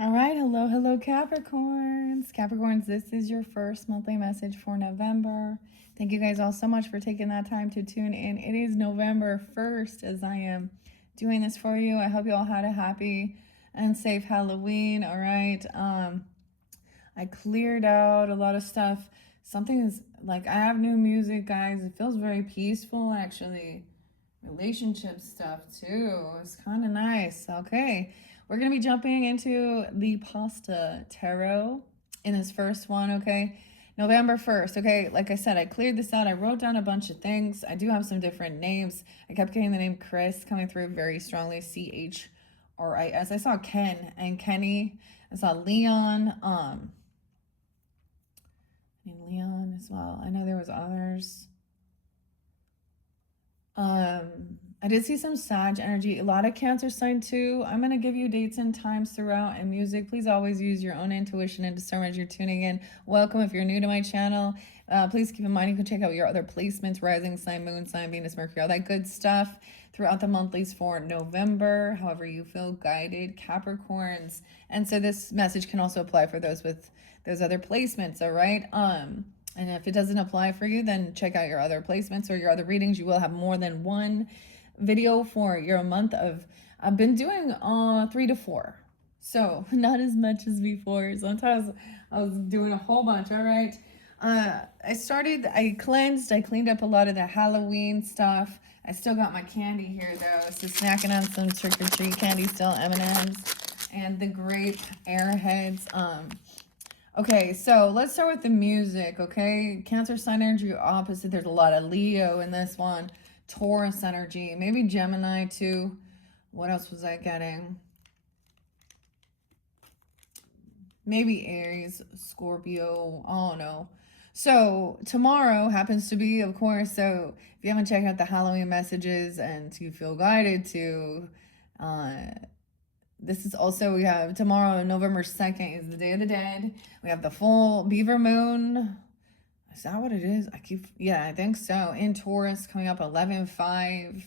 All right, hello, Capricorns. Capricorns, this is your first monthly message for November. Thank you guys all so much for taking that time to tune in. It is November 1st as I am doing this for you. I hope you all had a happy and safe Halloween. All right. I cleared out a lot of stuff. Something is like I have new music, guys. It feels very peaceful, actually. Relationship stuff too. It's kind of nice. Okay. We're going to be jumping into the pasta tarot in this first one, okay? November 1st, okay? Like I said, I cleared this out. I wrote down a bunch of things. I do have some different names. I kept getting the name Chris coming through very strongly. Chris. I saw Ken and Kenny. I saw Leon. Leon as well. I know there was others. I did see some Sag energy, a lot of Cancer sign too. I'm going to give you dates and times throughout and music. Please always use your own intuition and discernment as you're tuning in. Welcome if you're new to my channel. Please keep in mind you can check out your other placements, rising sign, moon sign, Venus, Mercury, all that good stuff throughout the monthlies for November, however you feel guided, Capricorns. And so this message can also apply for those with those other placements, all right? And if it doesn't apply for you, then check out your other placements or your other readings. You will have more than one video for your month of, I've been doing 3 to 4. So not as much as before. Sometimes I was doing a whole bunch, all right? I cleaned up a lot of the Halloween stuff. I still got my candy here though. So snacking on some trick-or-treat candy still, M&Ms. And the grape airheads. Okay, so let's start with the music, okay? Cancer sign energy opposite. There's a lot of Leo in this one. Taurus energy. Maybe Gemini too. What else was I getting? Maybe Aries, Scorpio. Oh, no. So tomorrow happens to be, of course, so if you haven't checked out the Halloween messages and you feel guided to, this is also, we have tomorrow, November 2nd, is the Day of the Dead. We have the full beaver moon. Is that what it is? Yeah, I think so. In Taurus coming up 11/5.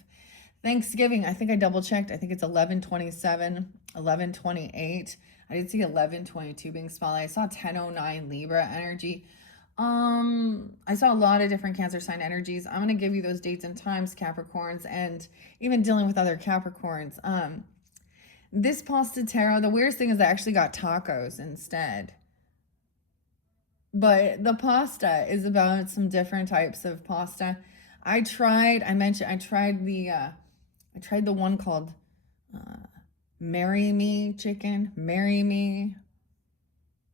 Thanksgiving, I think I double checked. I think it's 11/27, 11/28. I did see 11/22 being spotlighted. I saw 10:09 Libra energy. I saw a lot of different Cancer sign energies. I'm going to give you those dates and times, Capricorns, and even dealing with other Capricorns. This pasta tarot, the weirdest thing is I actually got tacos instead. But the pasta is about some different types of pasta. I tried the one called Marry Me chicken, Marry Me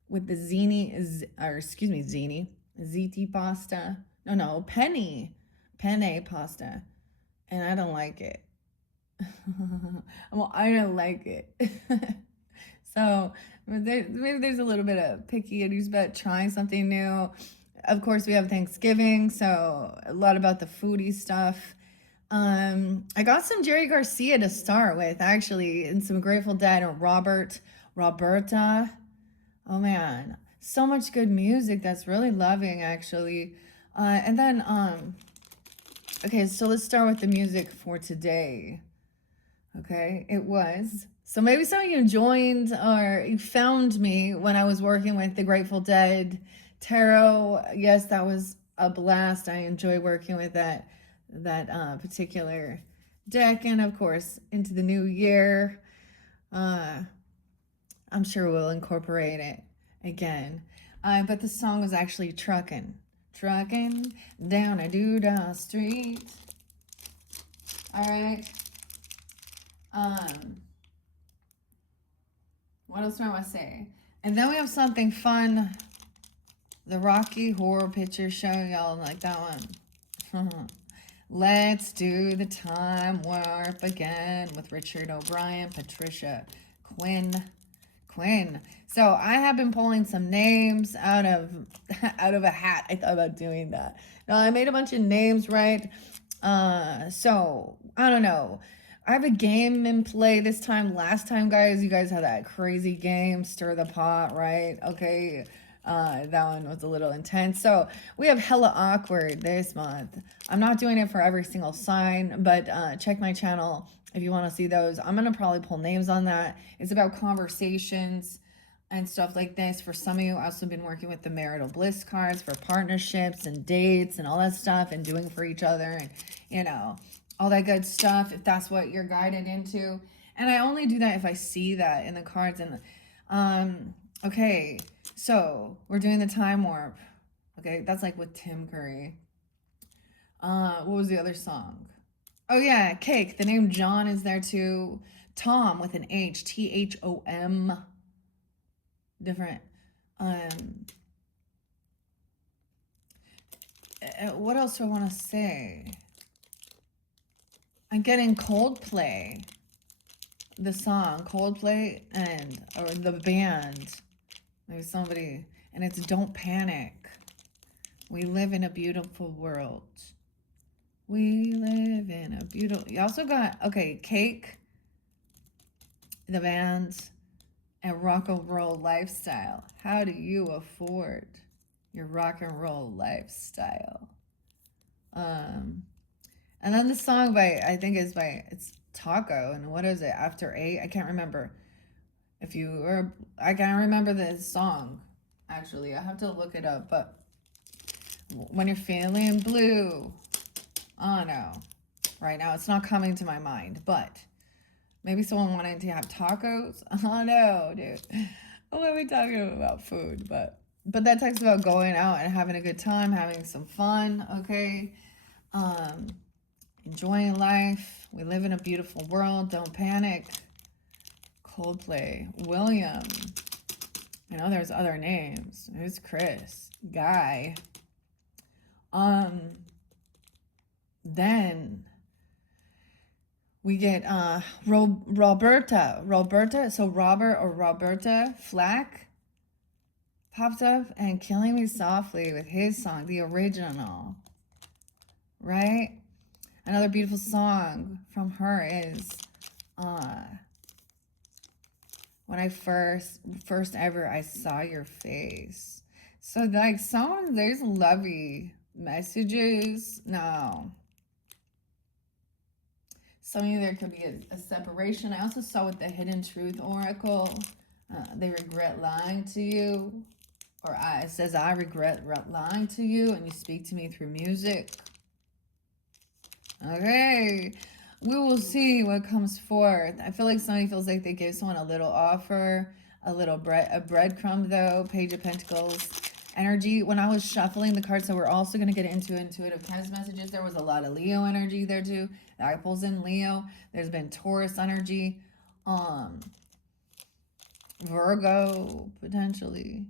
with the ziti pasta. No, penne pasta. And I don't like it. Well, I don't like it. So maybe there's a little bit of picky about trying something new. Of course, we have Thanksgiving, so a lot about the foodie stuff. I got some Jerry Garcia to start with, actually, and some Grateful Dead and Roberta. Oh man, so much good music that's really loving, actually. And then, okay, so let's start with the music for today. Okay, it was. So maybe some of you joined or you found me when I was working with the Grateful Dead tarot. Yes, that was a blast. I enjoy working with that particular deck, and of course into the new year. I'm sure we'll incorporate it again. But the song was actually trucking down a doo-dah street. All right. What else do I want to say? And then we have something fun. The Rocky Horror Picture Show. Y'all like that one? Let's do the time warp again with Richard O'Brien, Patricia Quinn. So I have been pulling some names out of a hat. I thought about doing that. Now I made a bunch of names, right? So I don't know. I have a game in play this time. Last time, guys, you guys had that crazy game, Stir the Pot, right? Okay, that one was a little intense. So we have Hella Awkward this month. I'm not doing it for every single sign, but check my channel if you want to see those. I'm going to probably pull names on that. It's about conversations. and stuff like this. For some of you, I've also been working with the marital bliss cards for partnerships and dates and all that stuff and doing for each other and, you know, all that good stuff if that's what you're guided into. And I only do that if I see that in the cards. And okay, so we're doing the time warp. Okay, that's like with Tim Curry. What was the other song? Oh yeah, Cake. The name John is there too. Tom with an H, Thom. Different. Um, what else do I want to say? I'm getting Coldplay. The song Coldplay or the band. Maybe somebody, and it's Don't Panic. We live in a beautiful world. We live in a beautiful. You also got, okay, Cake, the band, and Rock and Roll Lifestyle. How do you afford your rock and roll lifestyle? And then the song it's Taco, and what is it, After 8? I can't remember. I can't remember the song, actually. I have to look it up, but when you're feeling blue, oh no, right now it's not coming to my mind, but maybe someone wanted to have tacos. Oh no, dude. What are we talking about food? But that talks about going out and having a good time, having some fun, okay? Enjoying life. We live in a beautiful world. Don't panic. Coldplay. William. I know there's other names. There's Chris. Guy. Then we get Roberta. So Robert or Roberta Flack popped up and Killing Me Softly with his song, the original. Right? Another beautiful song from her is when I first ever I saw your face. So like there's lovey messages. No. Some of you, there could be a separation. I also saw with the Hidden Truth Oracle, they regret lying to you. Or it says, I regret lying to you, and you speak to me through music. Okay, we will see what comes forth. I feel like somebody feels like they gave someone a little offer, a breadcrumb though. Page of Pentacles energy. When I was shuffling the cards, so we're also going to get into intuitive text messages. There was a lot of Leo energy there too. That pulls in Leo. There's been Taurus energy, Virgo potentially,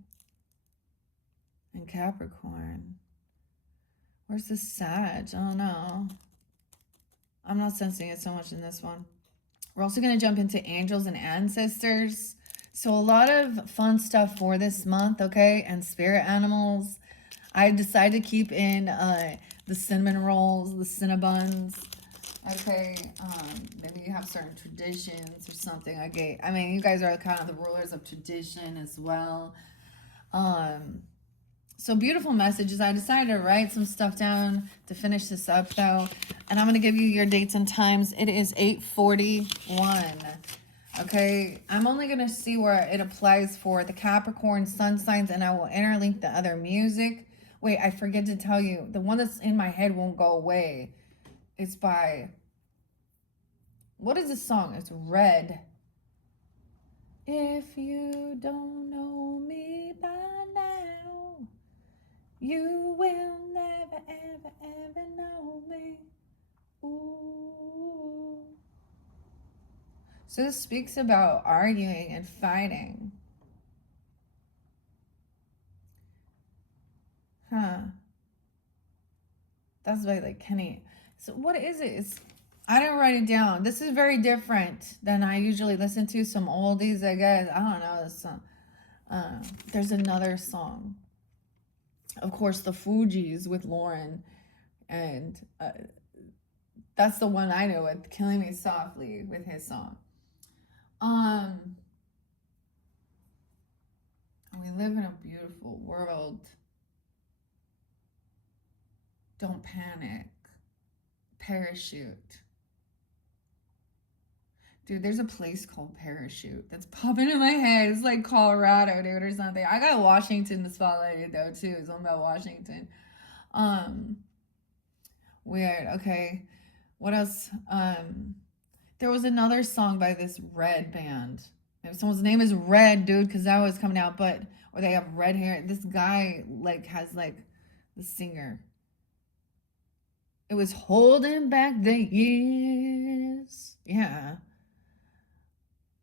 and Capricorn. Where's the Sag? I don't know. I'm not sensing it so much in this one. We're also going to jump into angels and ancestors. So a lot of fun stuff for this month, okay? And spirit animals. I decided to keep in the cinnamon rolls, the cinnabuns. Okay, maybe you have certain traditions or something. Okay, I mean, you guys are kind of the rulers of tradition as well. So beautiful messages. I decided to write some stuff down to finish this up though. And I'm going to give you your dates and times. It is 8:41. Okay, I'm only going to see where it applies for the Capricorn sun signs, and I will interlink the other music. Wait, I forget to tell you. The one that's in my head won't go away. It's by... What is this song? It's Red. If you don't know me by now, you will never, ever, ever know me. Ooh. So this speaks about arguing and fighting. Huh. That's by like Kenny. So what is it? I didn't write it down. This is very different than I usually listen to. Some oldies, I guess. I don't know this song. There's another song. Of course, the Fugees with Lauren. And that's the one I know with Killing Me Softly with his song. We live in a beautiful world. Don't panic. Parachute. Dude, there's a place called Parachute that's popping in my head. It's like Colorado, dude, or something. I got Washington to spotlight though too. Something about Washington. Um, Weird. Okay. What else? There was another song by this Red band. If someone's name is Red, dude, because that was coming out, but or they have red hair. This guy like has like the singer. It was holding back the years. Yeah.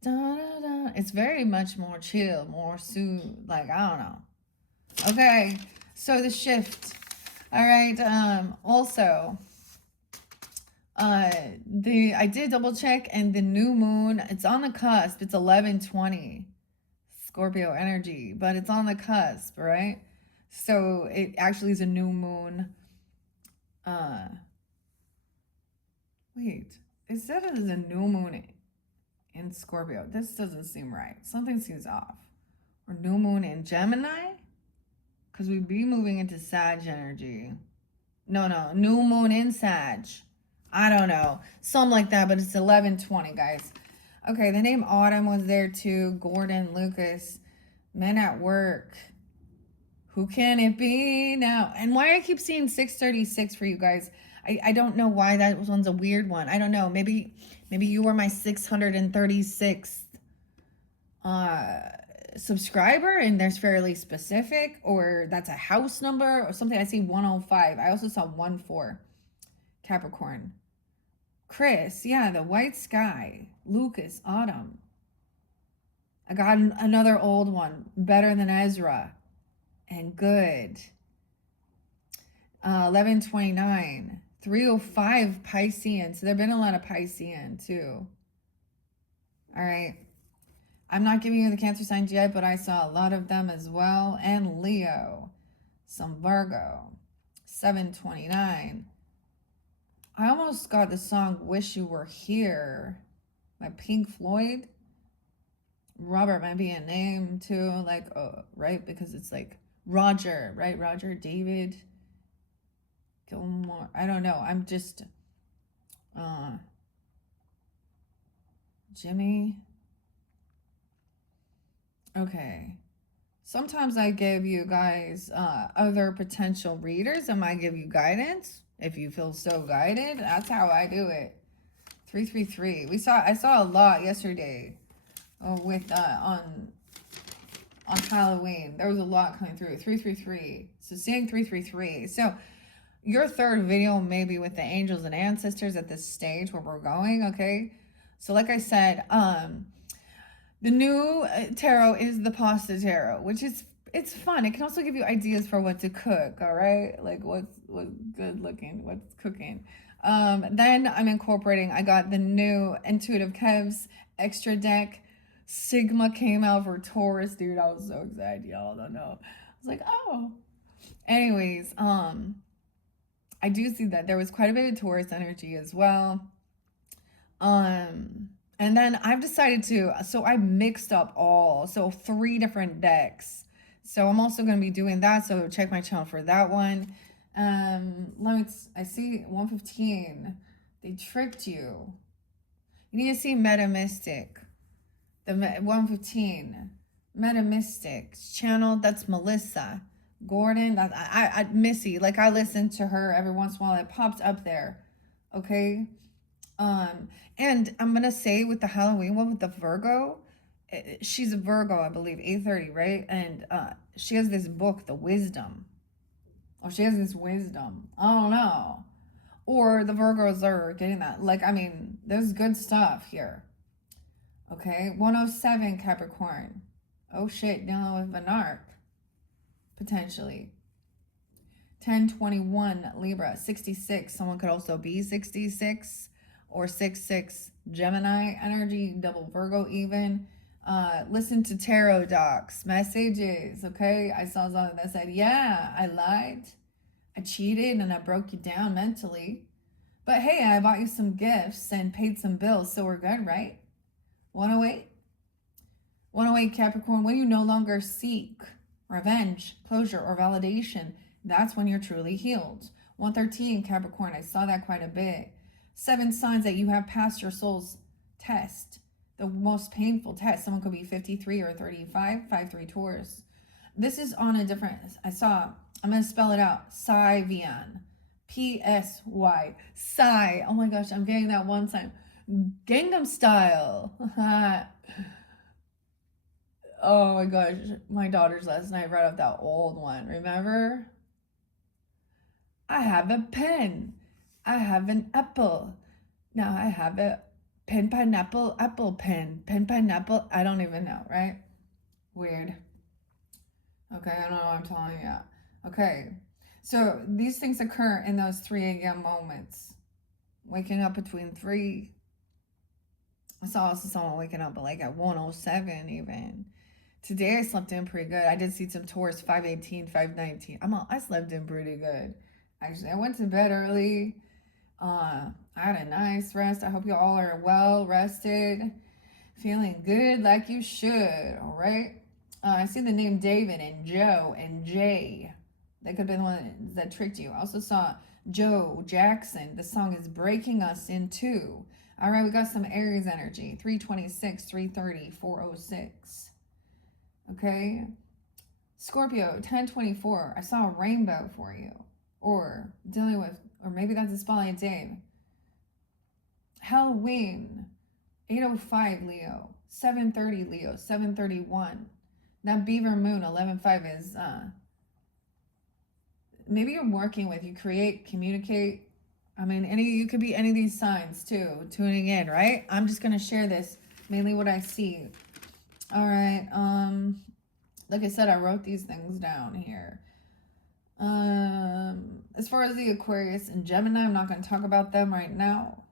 Da, da, da. It's very much more chill, more soothed. Like I don't know. Okay, so the shift. All right. Also, I did double check, and the new moon. It's on the cusp. It's 11:20, Scorpio energy, but it's on the cusp, right? So it actually is a new moon. Wait, it said it is a new moon in Scorpio. This doesn't seem right. Something seems off. Or new moon in Gemini? Because we'd be moving into Sag energy. No, new moon in Sag. I don't know. Something like that, but it's 11:20, guys. Okay, the name Autumn was there too. Gordon, Lucas, Men at Work. Who can it be now? And why I keep seeing 636 for you guys. I don't know why that one's a weird one. I don't know. Maybe you were my 636th subscriber and there's fairly specific, or that's a house number or something. I see 105. I also saw 14. Capricorn. Chris, yeah, the white sky. Lucas, Autumn. I got another old one, better than Ezra. And good. 1129. 305 Piscean. So there have been a lot of Piscean too. All right. I'm not giving you the Cancer signs yet, but I saw a lot of them as well. And Leo. Some Virgo. 729. I almost got the song Wish You Were Here by Pink Floyd. Robert might be a name too, like, right? Because it's like Roger, right? Roger, David, Gilmore. I don't know. I'm just, Jimmy. Okay. Sometimes I give you guys other potential readers. I might give you guidance if you feel so guided. That's how I do it. 333. I saw a lot yesterday with on Halloween. There was a lot coming through. 333. So seeing 333. So your third video may be with the angels and ancestors at this stage where we're going, okay? So like I said, the new tarot is the pasta tarot, which is, it's fun. It can also give you ideas for what to cook, all right? Like what's good looking, what's cooking. Then I'm incorporating, I got the new Intuitive Kev's extra deck. Sigma came out for Taurus, dude. I was so excited, y'all don't know. I was like, oh. Anyways, I do see that there was quite a bit of Taurus energy as well. And then I've decided so I mixed up so 3 different decks. So I'm also going to be doing that. So check my channel for that one. I see 115. They tricked you. You need to see Meta Mystic. The 115. Meta Mystic channel. That's Melissa Gordon. That's I Missy. Like I listen to her every once in a while. It pops up there. Okay. And I'm gonna say with the Halloween one with the Virgo, she's a Virgo, I believe, 830, right? And she has this book, The Wisdom. Or she has this wisdom. I don't know. Or the Virgos are getting that. Like, I mean, there's good stuff here. Okay, 107 Capricorn. Oh shit, dealing with an arc. Potentially. 1021 Libra. 66. Someone could also be 66. Or 66 Gemini energy. Double Virgo even. Listen to tarot docs. Messages. Okay, I saw something that said, yeah, I lied. I cheated and I broke you down mentally. But hey, I bought you some gifts and paid some bills, so we're good, right? 108. 108 Capricorn, when you no longer seek revenge, closure, or validation, that's when you're truly healed. 113 Capricorn, I saw that quite a bit. 7 signs that you have passed your soul's test, the most painful test. Someone could be 53 or 35, 5-3 Taurus. This is on a different, I'm going to spell it out. Psyvian. Psy. Psy. Oh my gosh, I'm getting that one time. Gangnam Style. Oh my gosh, my daughters last night read out that old one. Remember? I have a pen. I have an apple. Now I have a pen, pineapple, apple pen. Pen, pineapple. I don't even know, right? Weird. Okay, I don't know what I'm telling you. Okay, so these things occur in those 3 a.m. moments. Waking up between 3. I saw also someone waking up like at 1:07 even. Today I slept in pretty good. I did see some Taurus 5:18, 5:19. I slept in pretty good. Actually, I went to bed early. I had a nice rest. I hope you all are well rested, feeling good like you should. All right. I see the name David and Joe and Jay. That could have been the ones that tricked you. I also saw Joe Jackson. The song is Breaking Us in Two. All right, we got some Aries energy. 326, 330, 406. Okay. Scorpio, 1024. I saw a rainbow for you. Or dealing with, or maybe that's a spotlight Dave. Halloween, 805 Leo, 730 Leo, 731. That beaver moon, 11.5 is, maybe you're working with, you create, communicate. I mean, you could be any of these signs too, tuning in, right? I'm just going to share this, mainly what I see. All right. Like I said, I wrote these things down here. As far as the Aquarius and Gemini, I'm not going to talk about them right now.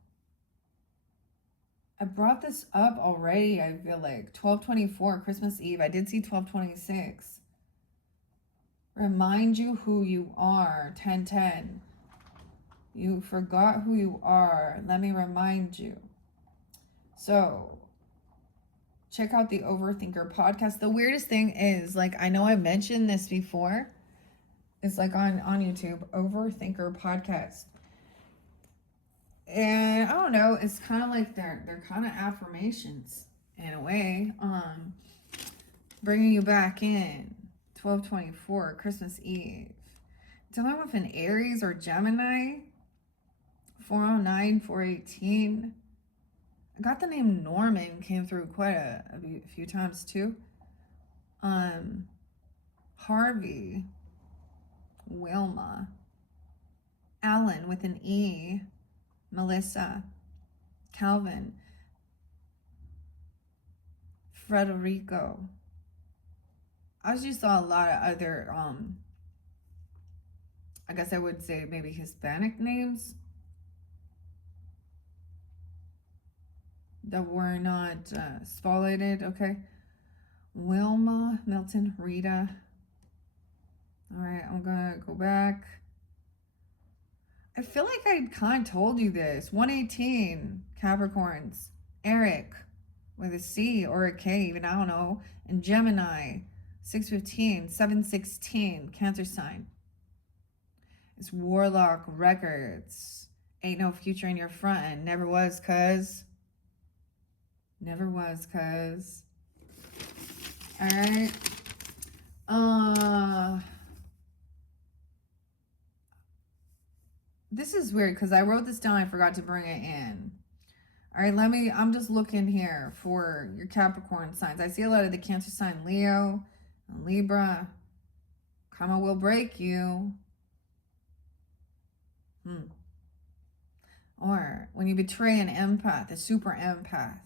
I brought this up already, I feel like. 12/24, Christmas Eve. I did see 12/26. Remind you who you are. 10/10. You forgot who you are. Let me remind you. So, check out the Overthinker podcast. The weirdest thing is, like, I know I've mentioned this before. It's like on YouTube, Overthinker podcast. And I don't know, it's kind of like they're kind of affirmations in a way. Bringing you back in. 12/24, Christmas Eve. Dealing with an Aries or Gemini. 409, 418. I got the name Norman, came through quite a few times too. Harvey. Wilma. Alan with an E. Melissa. Calvin. Frederico. I just saw a lot of other, I guess I would say maybe Hispanic names that were not spotlighted. Okay. Wilma, Milton, Rita. All right, I'm gonna go back. I feel like I kind of told you this. 118 Capricorns. Eric with a C or a K, even, I don't know. And Gemini, 615, 716, Cancer sign. It's Warlock Records. Ain't no future in your front end. Never was, cuz. Never was, cuz. All right. This is weird because I wrote this down. I forgot to bring it in. All right, I'm just looking here for your Capricorn signs. I see a lot of the Cancer sign Leo, Libra. Karma will break you. Or when you betray an empath, a super empath.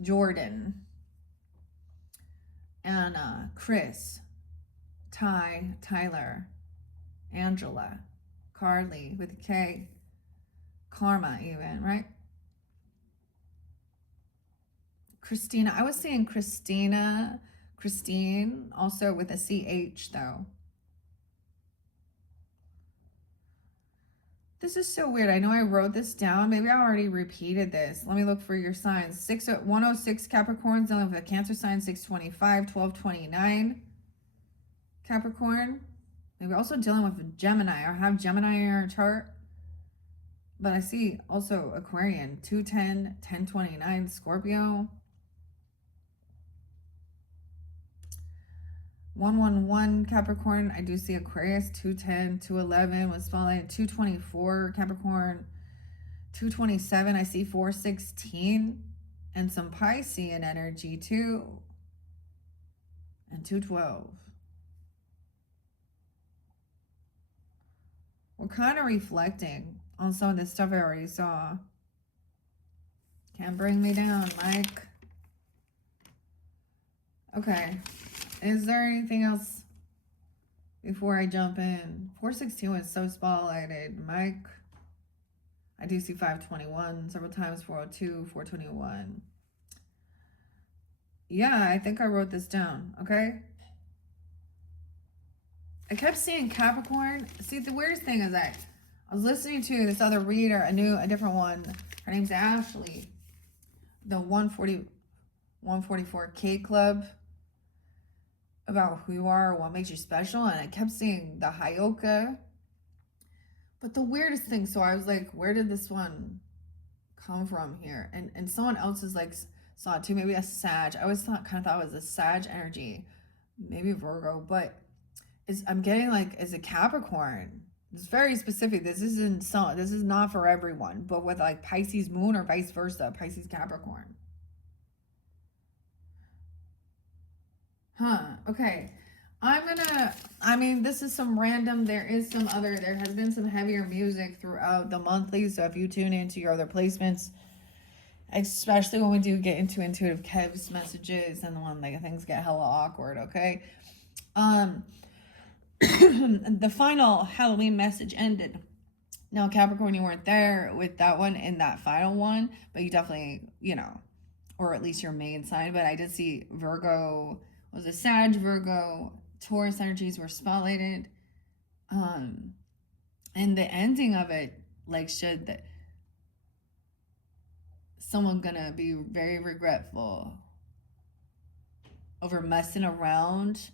Jordan. Anna, Chris, Tyler, Angela, Carly with a K, Karma even, right? Christina, I was saying Christine, also with a CH though. This is so weird. I know I wrote this down. Maybe I already repeated this. Let me look for your signs. 106 Capricorns, dealing with a Cancer sign, 625, 1229 Capricorn. Maybe also dealing with Gemini or have Gemini in your chart. But I see also Aquarian, 210, 1029, Scorpio, 111 Capricorn. I do see Aquarius, 210, 211 with spotlight, 224 Capricorn, 227. I see 416 and some Piscean energy too, and 212. We're kind of reflecting on some of this stuff I already saw. Can't bring me down, Mike. Okay. Is there anything else before I jump in? 416 was so spotlighted, Mike. I do see 521 several times, 402, 421. Yeah, I think I wrote this down, okay? I kept seeing Capricorn. See, the weirdest thing is that I was listening to this other reader, a different one. Her name's Ashley. The 144K Club, about who you are or what makes you special. And I kept seeing the Hyoka. But the weirdest thing, so I was like, where did this one come from here? And someone else is like, saw it too. Maybe a Sag. I always kind of thought it was a Sag energy. Maybe Virgo. But I'm getting like, is a Capricorn. It's very specific. This is not for everyone. But with like Pisces moon or vice versa, Pisces Capricorn. Huh. Okay. This is some random, there has been some heavier music throughout the monthly. So if you tune into your other placements, especially when we do get into intuitive Kev's messages and when like things get hella awkward, okay? The final Halloween message ended. Now, Capricorn, you weren't there with that one in that final one, but you definitely, or at least your main sign. But I did see Virgo, was a Sag, Virgo, Taurus energies were spotlighted. And the ending of it, like, should that someone gonna be very regretful over messing around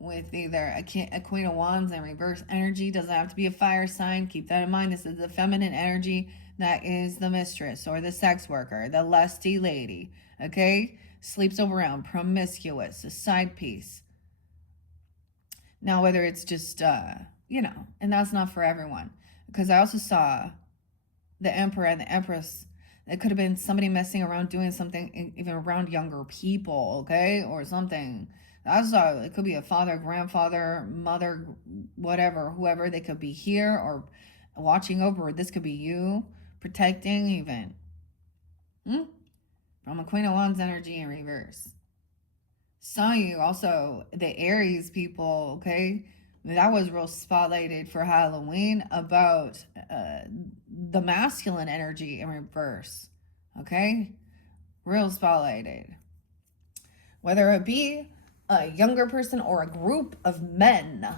with either a Queen of Wands and reverse energy. Doesn't have to be a fire sign. Keep that in mind. This is the feminine energy that is the mistress or the sex worker, the lusty lady, okay? Sleeps around, promiscuous, a side piece. Now, whether it's just, and that's not for everyone. Because I also saw the Emperor and the Empress. It could have been somebody messing around doing something even around younger people, okay? Or something. It could be a father, grandfather, mother, whatever, whoever. They could be here or watching over. This could be you, protecting even. From a Queen of Wands energy in reverse. Saw you also, the Aries people, okay? That was real spotlighted for Halloween about the masculine energy in reverse, okay? Real spotlighted. Whether it be a younger person or a group of men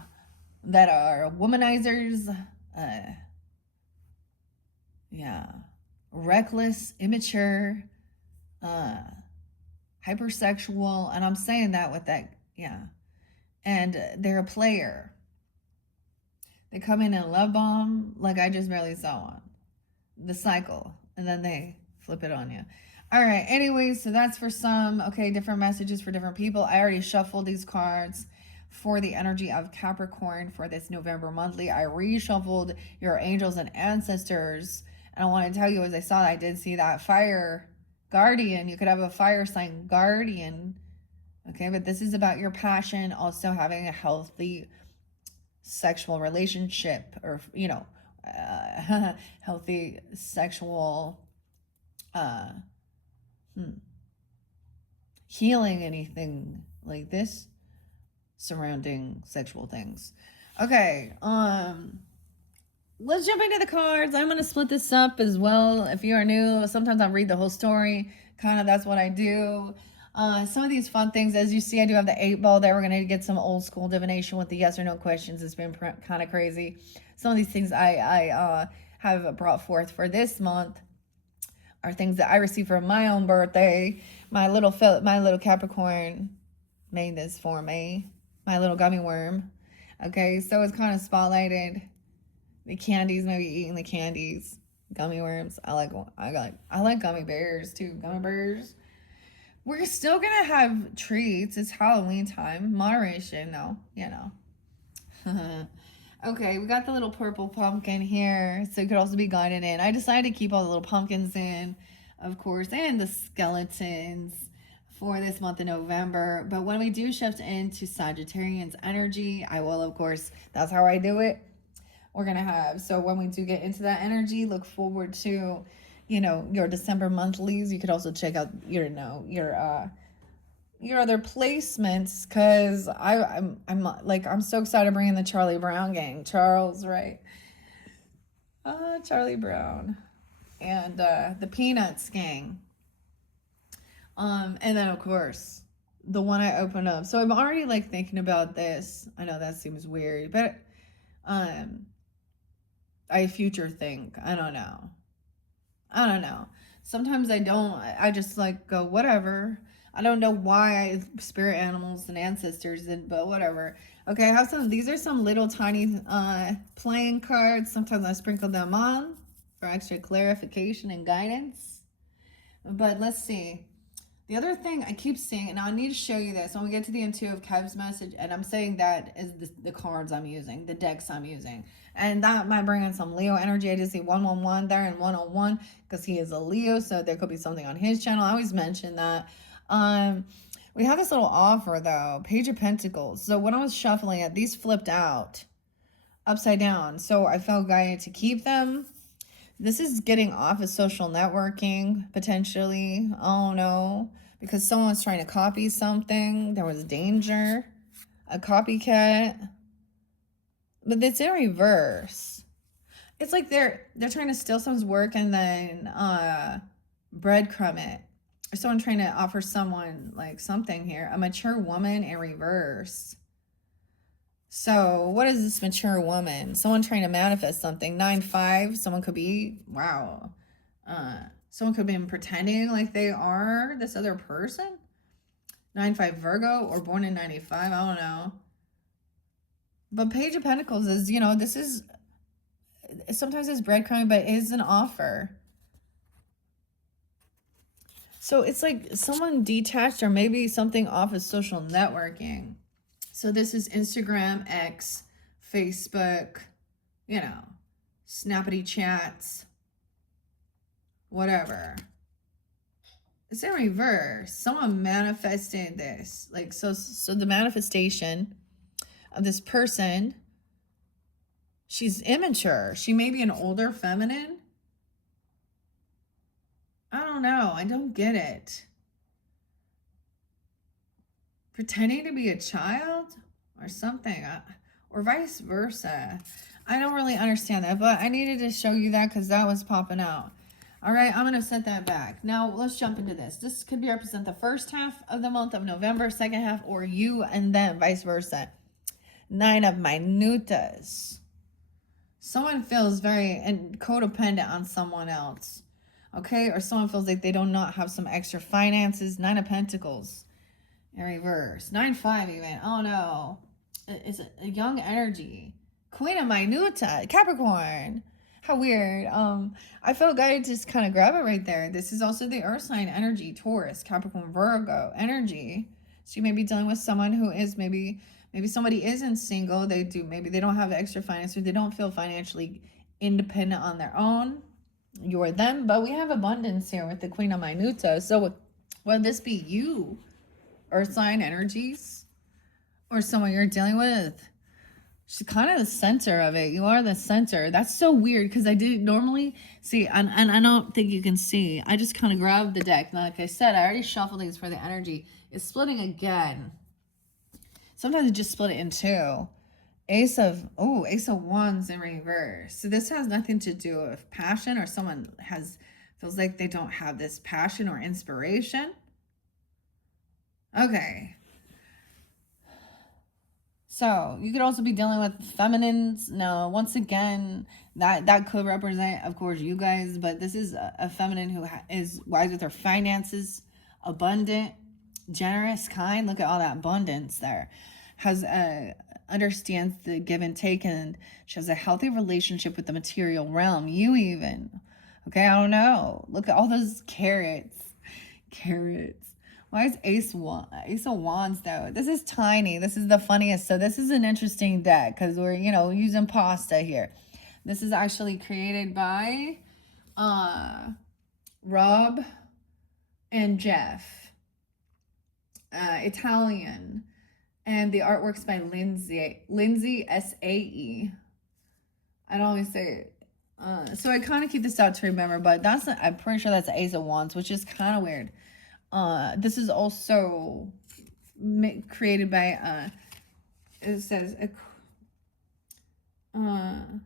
that are womanizers, reckless, immature, hypersexual, and I'm saying that with that, and they're a player. They come in and love bomb like I just barely saw one. The cycle, and then they flip it on you. All right, anyways, so that's for some, okay, different messages for different people. I already shuffled these cards for the energy of Capricorn for this November monthly. I reshuffled your angels and ancestors, and I want to tell you, as I saw, I did see that fire guardian. You could have a fire sign guardian, okay, but this is about your passion, also having a healthy sexual relationship, or healthy sexual healing, anything like this surrounding sexual things. Okay, let's jump into the cards. I'm going to split this up as well. If you are new, sometimes I'll read the whole story. Kind of, that's what I do. Some of these fun things, as you see, I do have the 8-ball there. We're going to get some old school divination with the yes or no questions. It's been kind of crazy. Some of these things I have brought forth for this month are things that I received for my own birthday. My little Capricorn made this for me. My little gummy worm. Okay, so it's kind of spotlighted. The candies, maybe eating the candies. Gummy worms. I like gummy bears too. Gummy bears. We're still gonna have treats. It's Halloween time. Moderation, though. You know. Okay, we got the little purple pumpkin here, so it could also be guided in. I decided to keep all the little pumpkins in, of course, and the skeletons for this month of November. But when we do shift into Sagittarian's energy, I will, of course, that's how I do it. We're going to have, so when we do get into that energy, look forward to, you know, your December monthlies. You could also check out your other placements, because I'm so excited to bring in the Charlie Brown gang. Charles, right? Charlie Brown and the Peanuts gang. And then of course the one I opened up. So I'm already like thinking about this. I know that seems weird, but I future think. I don't know. Sometimes I don't. I just like go whatever. I don't know why spirit animals and ancestors did, but whatever. Okay, I have some. These are some little tiny playing cards. Sometimes I sprinkle them on for extra clarification and guidance. But let's see. The other thing I keep saying, and I need to show you this when we get to the intuitive Kev's message, and I'm saying that is the cards I'm using, the decks I'm using. And that might bring in some Leo energy. I just see 111 there and 101 because he is a Leo, so there could be something on his channel. I always mention that. We have this little offer though, Page of Pentacles. So when I was shuffling it, these flipped out upside down. So I felt guided to keep them. This is getting off of social networking, potentially. Oh no, because someone's trying to copy something. There was danger, a copycat. But it's in reverse. It's like they're trying to steal someone's work and then breadcrumb it. Or someone trying to offer someone like something here. A mature woman in reverse. So what is this mature woman? Someone trying to manifest something. 9-5. Someone could be, wow. Someone could have been pretending like they are this other person. 9-5 Virgo or born in 95. I don't know. But Page of Pentacles is, you know, this is, sometimes it's breadcrumbing, but it is an offer. So it's like someone detached or maybe something off of social networking. So this is Instagram, X, Facebook, you know, snappity chats, whatever. It's in reverse. Someone manifested this. Like, so the manifestation of this person, she's immature. She may be an older feminine. I don't know. I don't get it. Pretending to be a child or something, or vice versa. I don't really understand that, but I needed to show you that because that was popping out. All right, I'm going to set that back. Now, let's jump into this. This could represent the first half of the month of November, second half, or you and them, vice versa. 9 of minutas. Someone feels very codependent on someone else, okay? Or someone feels like they do not have some extra finances. 9 of Pentacles in reverse. 9-5 even. Oh no. It's a young energy. Queen of Minuta. Capricorn. How weird. I felt guided to just kind of grab it right there. This is also the earth sign energy. Taurus, Capricorn, Virgo energy. So you may be dealing with someone who is maybe somebody isn't single. Maybe they don't have extra finances. They don't feel financially independent on their own. You're them. But we have abundance here with the Queen of Minuta. So would this be you? Earth sign energies, or someone you're dealing with? She's kind of the center of it. You are the center. That's so weird because I didn't normally see, and I don't think you can see. I just kind of grabbed the deck. Now, like I said, I already shuffled these for the energy. It's splitting again. Sometimes it just split it in two. Ace of Wands in reverse. So this has nothing to do with passion, or someone feels like they don't have this passion or inspiration. Okay. So you could also be dealing with feminines. Now, once again, that could represent, of course, you guys, but this is a feminine who is wise with her finances, abundant, generous, kind. Look at all that abundance there. Has understands the give and take, and she has a healthy relationship with the material realm. You even. Okay, I don't know. Look at all those carrots. Carrots. Why is Ace of Wands though? This is tiny. This is the funniest. So this is an interesting deck because we're, using pasta here. This is actually created by Rob and Jeff. Italian. And the artwork's by Lindsay S.A.E. I don't always say it. So I kind of keep this out to remember, but I'm pretty sure that's the Ace of Wands, which is kind of weird. This is also created by, it says, I'm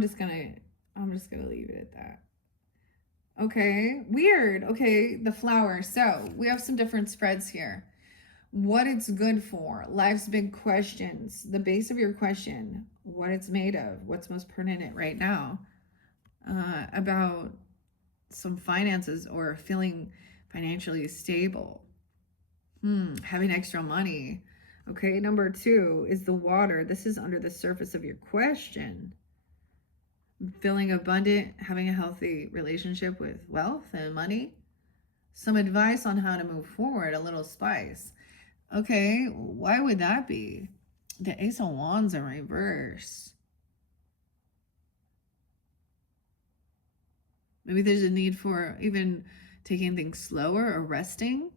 just gonna leave it at that. Okay, weird. Okay, the flower. So we have some different spreads here. What it's good for, life's big questions, the base of your question, what it's made of, what's most pertinent right now, about some finances or feeling financially stable, having extra money. Okay, number 2 is the water. This is under the surface of your question. Feeling abundant, having a healthy relationship with wealth and money. Some advice on how to move forward, a little spice. Okay, why would that be? The Ace of Wands in reverse. Maybe there's a need for even taking things slower or resting.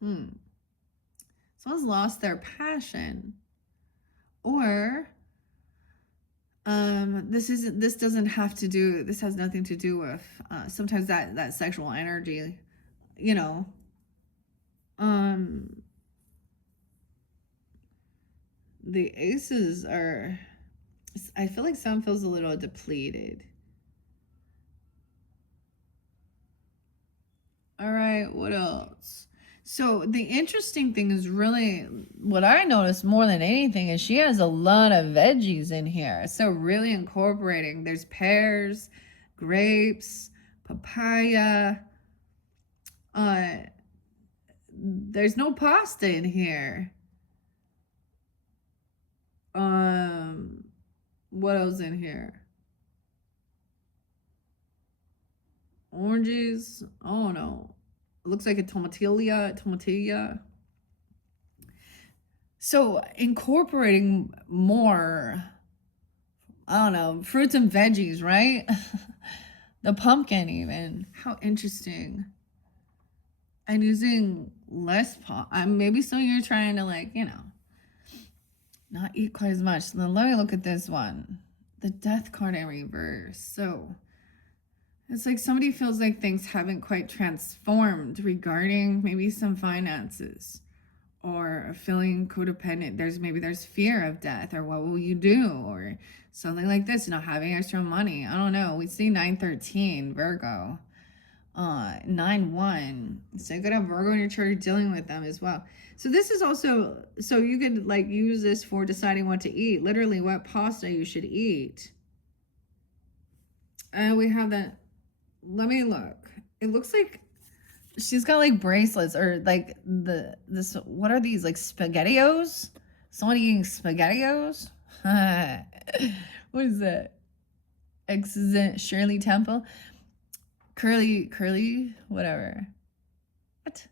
Someone's lost their passion. Or this has nothing to do with sometimes that sexual energy, the aces are, I feel like some feels a little depleted. All right, what else? So the interesting thing is really what I noticed more than anything is she has a lot of veggies in here. So really incorporating, there's pears, grapes, papaya. There's no pasta in here. What else in here? Oranges. Oh no. It looks like a tomatilla. So incorporating more, I don't know, fruits and veggies, right? The pumpkin even. How interesting. And using less maybe so you're trying to not eat quite as much. So then let me look at this one. The Death card in reverse. So it's like somebody feels like things haven't quite transformed regarding maybe some finances or feeling codependent. There's fear of death, or what will you do, or something like this, having extra money. I don't know. We see 913 Virgo, 9-1. So you could have Virgo in your chart dealing with them as well. So this is also, so you could use this for deciding what to eat, literally what pasta you should eat. And we have that. Let me look. It looks like she's got bracelets, or what are these, SpaghettiOs? Someone eating SpaghettiOs? What is that? Excellent Shirley Temple? Curly, whatever. What?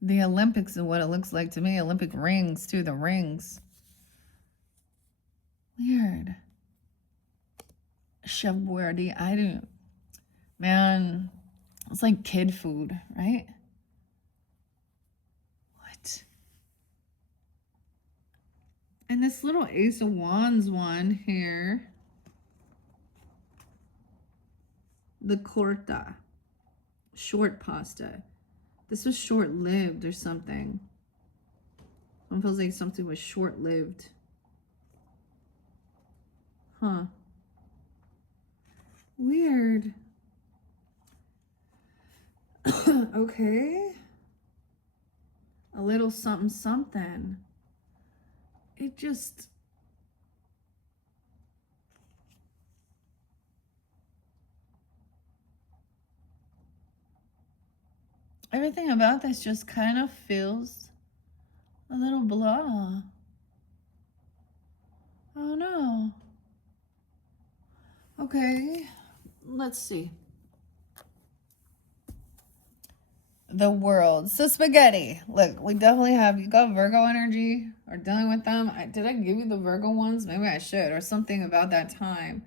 The Olympics is what it looks like to me. Olympic rings too, the rings. Weird. Chef Boyardee, I don't, man, it's like kid food, right? What? And this little Ace of Wands one here, the corta, short pasta. This was short-lived or something. It feels like something was short-lived. Huh. Weird. Okay. A little something something. It just... Everything about this just kind of feels a little blah. Oh no. Okay, let's see. The world. So spaghetti. Look, we definitely have, you got Virgo energy or dealing with them. Did I give you the Virgo ones? Maybe I should, or something about that time.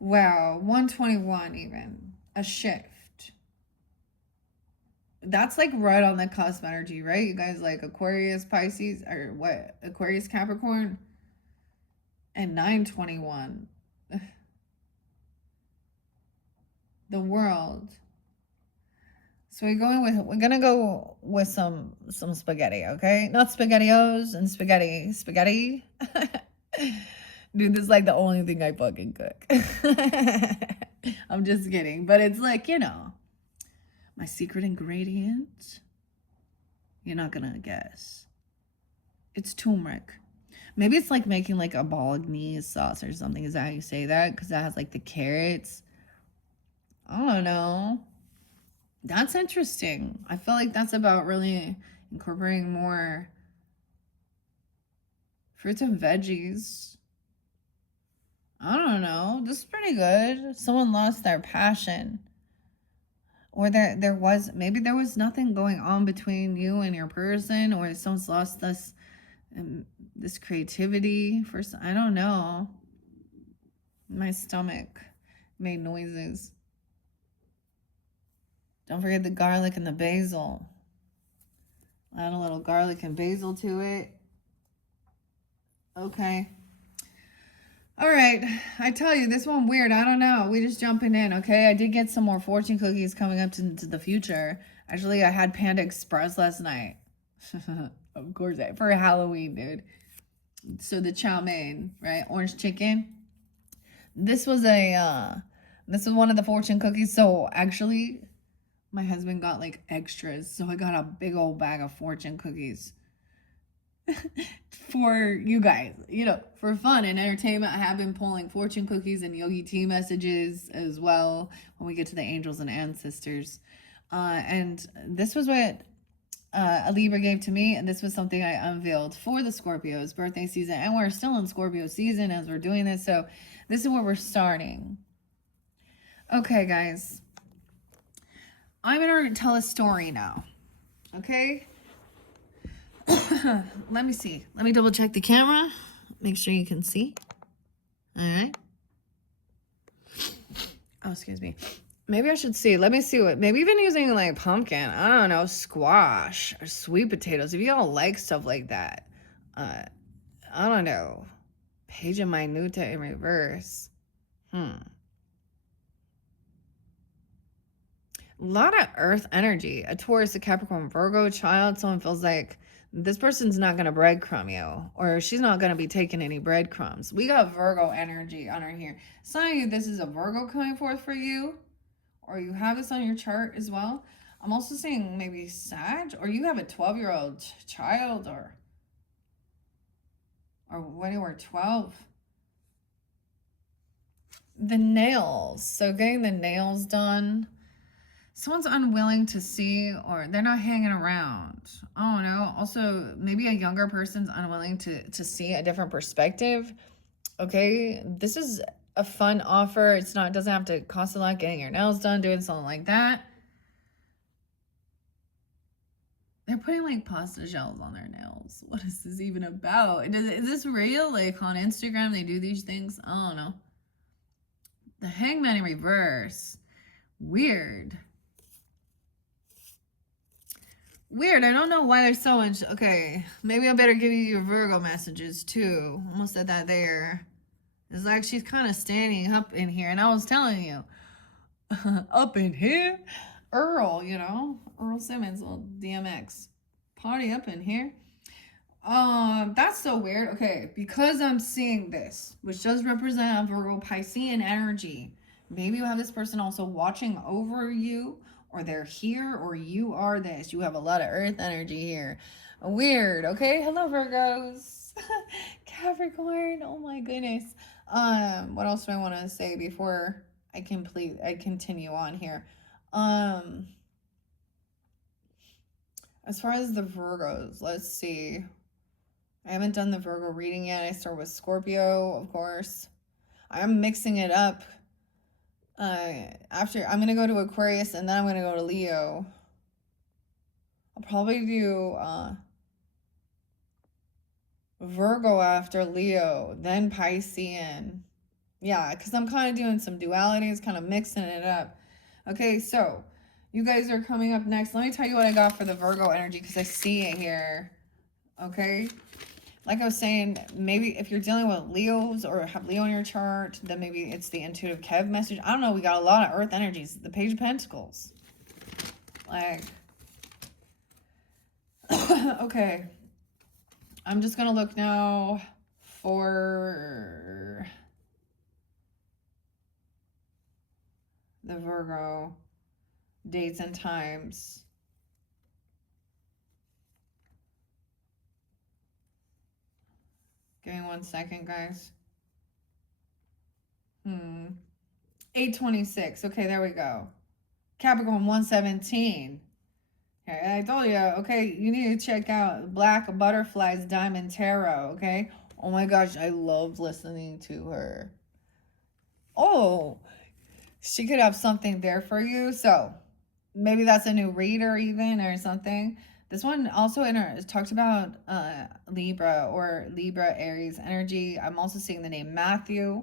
Wow, 121 even. A shift. That's like right on the cusp energy, right? You guys like Aquarius, Pisces, or what? Aquarius, Capricorn, and 921. The world. So we're gonna go with some spaghetti, okay? Not spaghettios and spaghetti. Dude, this is like the only thing I fucking cook. I'm just kidding, but it's like, my secret ingredient. You're not gonna guess. It's turmeric. Maybe it's like making like a bolognese sauce or something. Is that how you say that? Because that has like the carrots. I don't know. That's interesting. I feel like that's about really incorporating more fruits and veggies. I don't know. This is pretty good. Someone lost their passion. Or there was, maybe there was nothing going on between you and your person, or someone's lost this creativity for, I don't know. My stomach made noises. Don't forget the garlic and the basil. Add a little garlic and basil to it. Okay. All right. I tell you, this one weird. I don't know. We just jumping in, okay? I did get some more fortune cookies coming up into the future. Actually, I had Panda Express last night. Of course, for Halloween, dude. So the chow mein, right? Orange chicken. This was one of the fortune cookies. So actually, my husband got like extras. So I got a big old bag of fortune cookies. For you guys, for fun and entertainment. I have been pulling fortune cookies and yogi tea messages as well when we get to the angels and ancestors. And this was what a Libra gave to me, and this was something I unveiled for the Scorpios birthday season. And we're still in Scorpio season as we're doing this, so this is where we're starting. Okay, guys, I'm gonna tell a story now. Okay. Let me see. Let me double check the camera. Make sure you can see. All right. Oh, excuse me. Maybe I should see. Let me see maybe even using like pumpkin. I don't know, squash or sweet potatoes. If you all like stuff like that. I don't know. Page of Minuta in reverse. A lot of earth energy. A Taurus, a Capricorn, Virgo, child. Someone feels like this person's not going to breadcrumb you, or she's not going to be taking any breadcrumbs. We got Virgo energy on her here. Some of you, this is a Virgo coming forth for you, or you have this on your chart as well. I'm also seeing maybe Sag, or you have a 12-year-old child, or when you were 12. The nails. So getting the nails done. Someone's unwilling to see, or they're not hanging around. I don't know. Also, maybe a younger person's unwilling to see a different perspective. Okay, this is a fun offer. It doesn't have to cost a lot. Getting your nails done, doing something like that. They're putting like pasta shells on their nails. What is this even about? Is this real? Like on Instagram, they do these things? I don't know. The Hangman in reverse. Weird. Weird. I don't know why there's so much. Okay, maybe I better give you your Virgo messages too. Almost said that there. It's like she's kind of standing up in here, and I was telling you, up in here, Earl, Earl Simmons, little DMX, party up in here. That's so weird. Okay, because I'm seeing this, which does represent a Virgo Piscean energy. Maybe you have this person also watching over you, or they're here, or you are this. You have a lot of earth energy here. Weird. Okay, hello Virgos. Capricorn. Oh my goodness. What else do I want to say before I continue on here? As far as the Virgos, let's see. I haven't done the Virgo reading yet. I start with Scorpio, of course. I'm mixing it up. After I'm gonna go to Aquarius and then I'm gonna go to Leo. I'll probably do Virgo after Leo, then Piscean. Yeah, because I'm kind of doing some dualities, kind of mixing it up. Okay, so you guys are coming up next. Let me tell you what I got for the Virgo energy because I see it here. Okay, like I was saying, maybe if you're dealing with Leos or have Leo in your chart, then maybe it's the intuitive Kev message. I don't know. We got a lot of Earth energies. The Page of Pentacles. Like, okay. I'm just going to look now for the Virgo dates and times. Give me 1 second, guys. 8/26. Okay, there we go. Capricorn 117. Okay, I told you, okay, you need to check out Black Butterflies Diamond Tarot, okay? Oh my gosh, I love listening to her. Oh, she could have something there for you. So maybe that's a new reader even or something. This one also talks about Libra or Libra Aries energy. I'm also seeing the name Matthew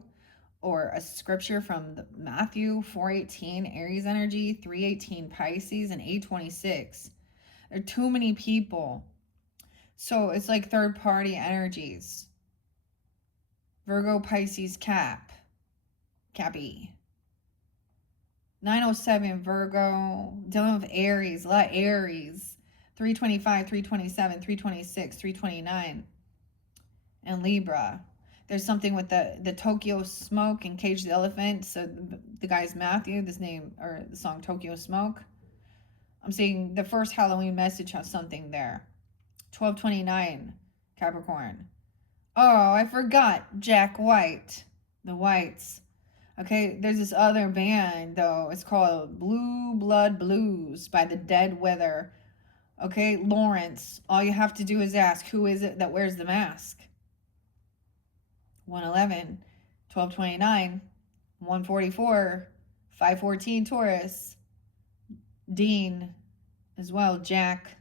or a scripture from Matthew 4:18 Aries energy, 3:18 Pisces, and 8/26. There are too many people. So it's like third party energies. Virgo, Pisces, Cappy. 907 Virgo, dealing with Aries, a lot of Aries. 325, 327, 326, 329. And Libra. There's something with the Tokyo Smoke and Cage the Elephant. So the guy's Matthew, this name, or the song Tokyo Smoke. I'm seeing the first Halloween message has something there. 1229 Capricorn. Oh, I forgot Jack White. The Whites. Okay, there's this other band, though. It's called Blue Blood Blues by the Dead Weather. Okay, Lawrence. All you have to do is ask, who is it that wears the mask? 111, 1229, 144, 514 Taurus. Dean as well, Jack.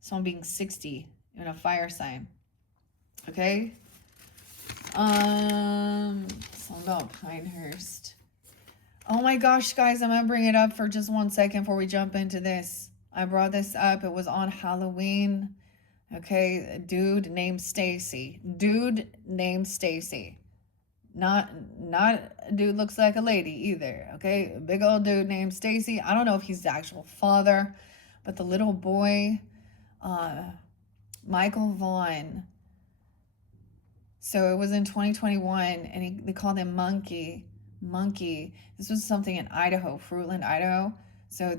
Someone being 60 in a fire sign. Okay. Something about Pinehurst. Oh my gosh, guys, I'm gonna bring it up for just 1 second before we jump into this. I brought this up. It was on Halloween. Okay, a dude named Stacy. Not a dude looks like a lady either. Okay, a big old dude named Stacy. I don't know if he's the actual father, but the little boy, Michael Vaughn. So it was in 2021, and they called him Monkey. This was something in Idaho, Fruitland, Idaho. So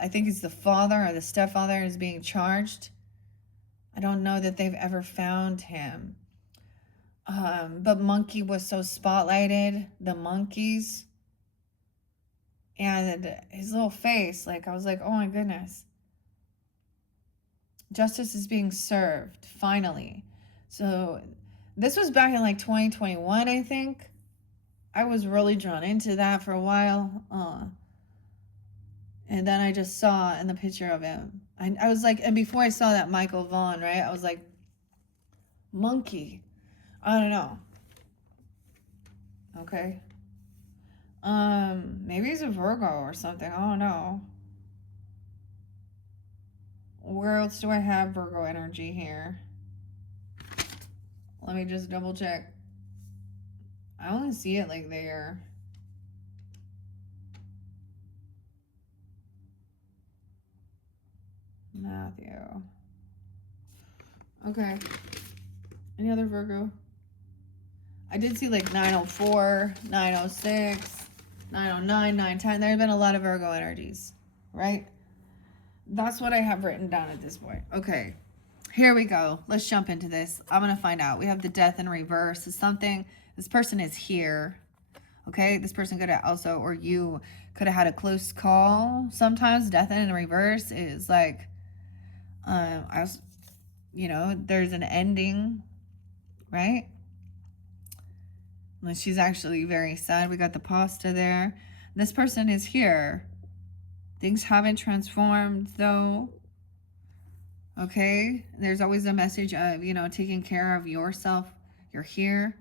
I think it's the father or the stepfather is being charged. I don't know that they've ever found him. But Monkey was so spotlighted, the monkeys. And his little face, like, I was like, oh my goodness. Justice is being served, finally. So this was back in like 2021, I think. I was really drawn into that for a while. And then I just saw in the picture of him. I was like, and before I saw that Michael Vaughn, right? I was like, Monkey. I don't know. Okay. Maybe he's a Virgo or something. I don't know. Where else do I have Virgo energy here? Let me just double check. I only see it like there. Matthew. Okay. Any other Virgo? I did see like 904, 906, 909, 910. There have been a lot of Virgo energies, right? That's what I have written down at this point. Okay. Here we go. Let's jump into this. I'm going to find out. We have the Death in reverse. Is something. This person is here. Okay, this person could have also, or you could have had a close call. Sometimes death in reverse is like, I was, there's an ending, right? And she's actually very sad. We got the pasta there. This person is here. Things haven't transformed though. Okay, there's always a message of, taking care of yourself. You're here.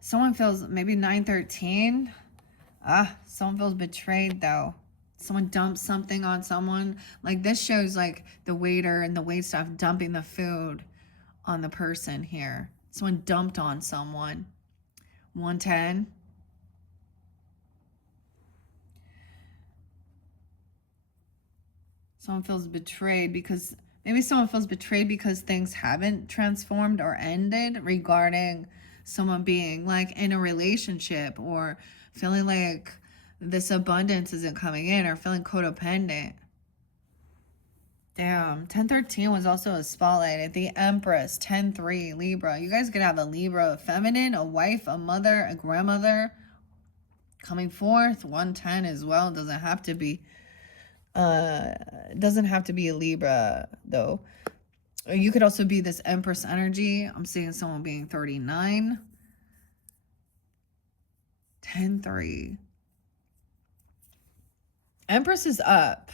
Someone feels maybe 913. Someone feels betrayed though. Someone dumps something on someone. Like this shows like the waiter and the waitstaff dumping the food on the person here. Someone dumped on someone. 110. Someone feels betrayed because maybe someone feels betrayed because things haven't transformed or ended regarding someone being like in a relationship, or feeling like this abundance isn't coming in, or feeling codependent. Damn, 1013 was also a spotlight at the Empress. 10-3 Libra. You guys could have a Libra feminine, a wife, a mother, a grandmother coming forth. 110 as well. Doesn't have to be a Libra though. You could also be this Empress energy. I'm seeing someone being 39. 10-3. Empress is up.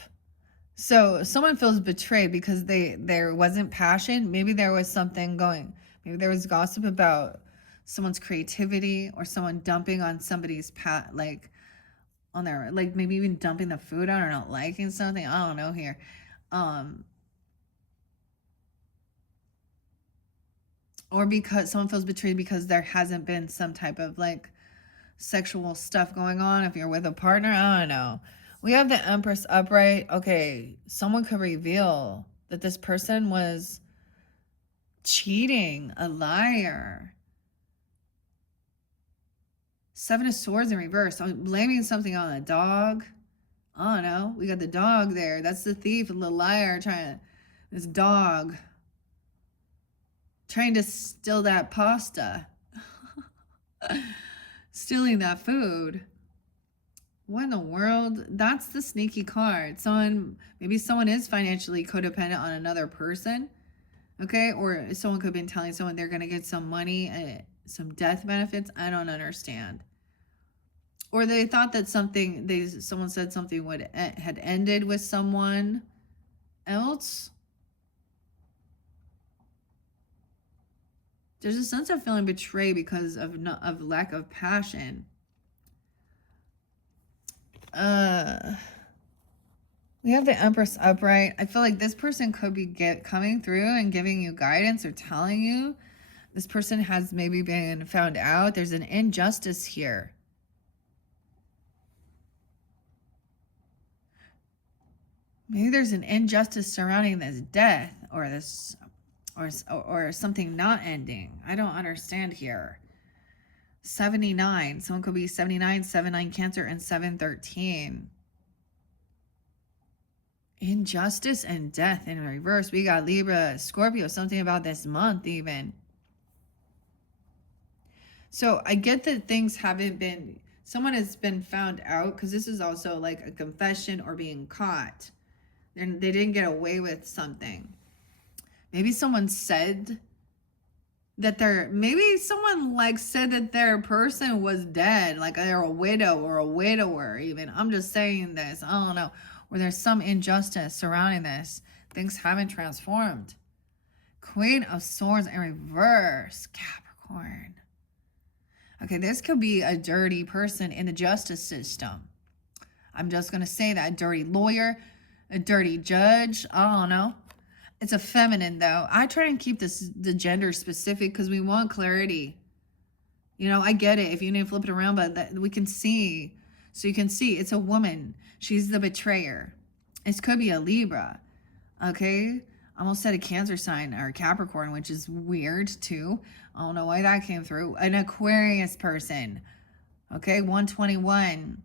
So someone feels betrayed because there wasn't passion. Maybe there was something going. Maybe there was gossip about someone's creativity, or someone dumping on somebody's like on their, like maybe even dumping the food on, or not liking something. I don't know here. Or because someone feels betrayed because there hasn't been some type of like sexual stuff going on. If you're with a partner, I don't know. We have the Empress upright. Okay, someone could reveal that this person was cheating, a liar. 7 of Swords in reverse. I'm blaming something on a dog. I don't know. We got the dog there. That's the thief and the liar this dog trying to steal that pasta. Stealing that food. What in the world? That's the sneaky card. Maybe someone is financially codependent on another person. Okay, or someone could have been telling someone they're going to get some money, some death benefits. I don't understand. Or they thought that someone said something had ended with someone else. There's a sense of feeling betrayed because of lack of passion. We have the Empress upright. I feel like this person could be coming through and giving you guidance, or telling you. This person has maybe been found out. There's an injustice here. Maybe there's an injustice surrounding this death, or this, or something not ending. I don't understand here. 79. Someone could be 79, 7-9 Cancer, and 7-13. Injustice and death in reverse. We got Libra, Scorpio, something about this month even. So I get that things haven't been, someone has been found out, because this is also like a confession or being caught. They didn't get away with something. Maybe someone said that said that their person was dead, like they're a widow or a widower even. I'm just saying this, I don't know. Or there's some injustice surrounding this. Things haven't transformed. Queen of Swords in reverse, Capricorn. Okay, this could be a dirty person in the justice system. I'm just going to say that. A dirty lawyer, a dirty judge, I don't know. It's a feminine though. I try and keep the gender specific because we want clarity. I get it if you need to flip it around, but we can see. So you can see it's a woman. She's the betrayer. It could be a Libra. Okay? I almost said a Cancer sign or a Capricorn, which is weird too. I don't know why that came through. An Aquarius person. Okay? 121.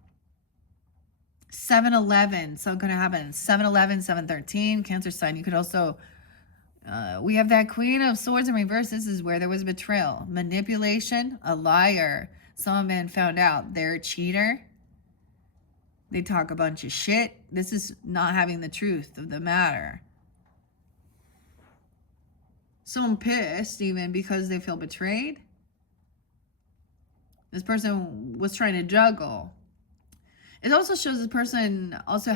7-11. So going to happen. 7-11, 7-13. Cancer sign. You could also... we have that Queen of Swords in reverse. This is where there was betrayal. Manipulation. A liar. Some men found out they're a cheater. They talk a bunch of shit. This is not having the truth of the matter. Some pissed even because they feel betrayed. This person was trying to juggle. It also shows this person also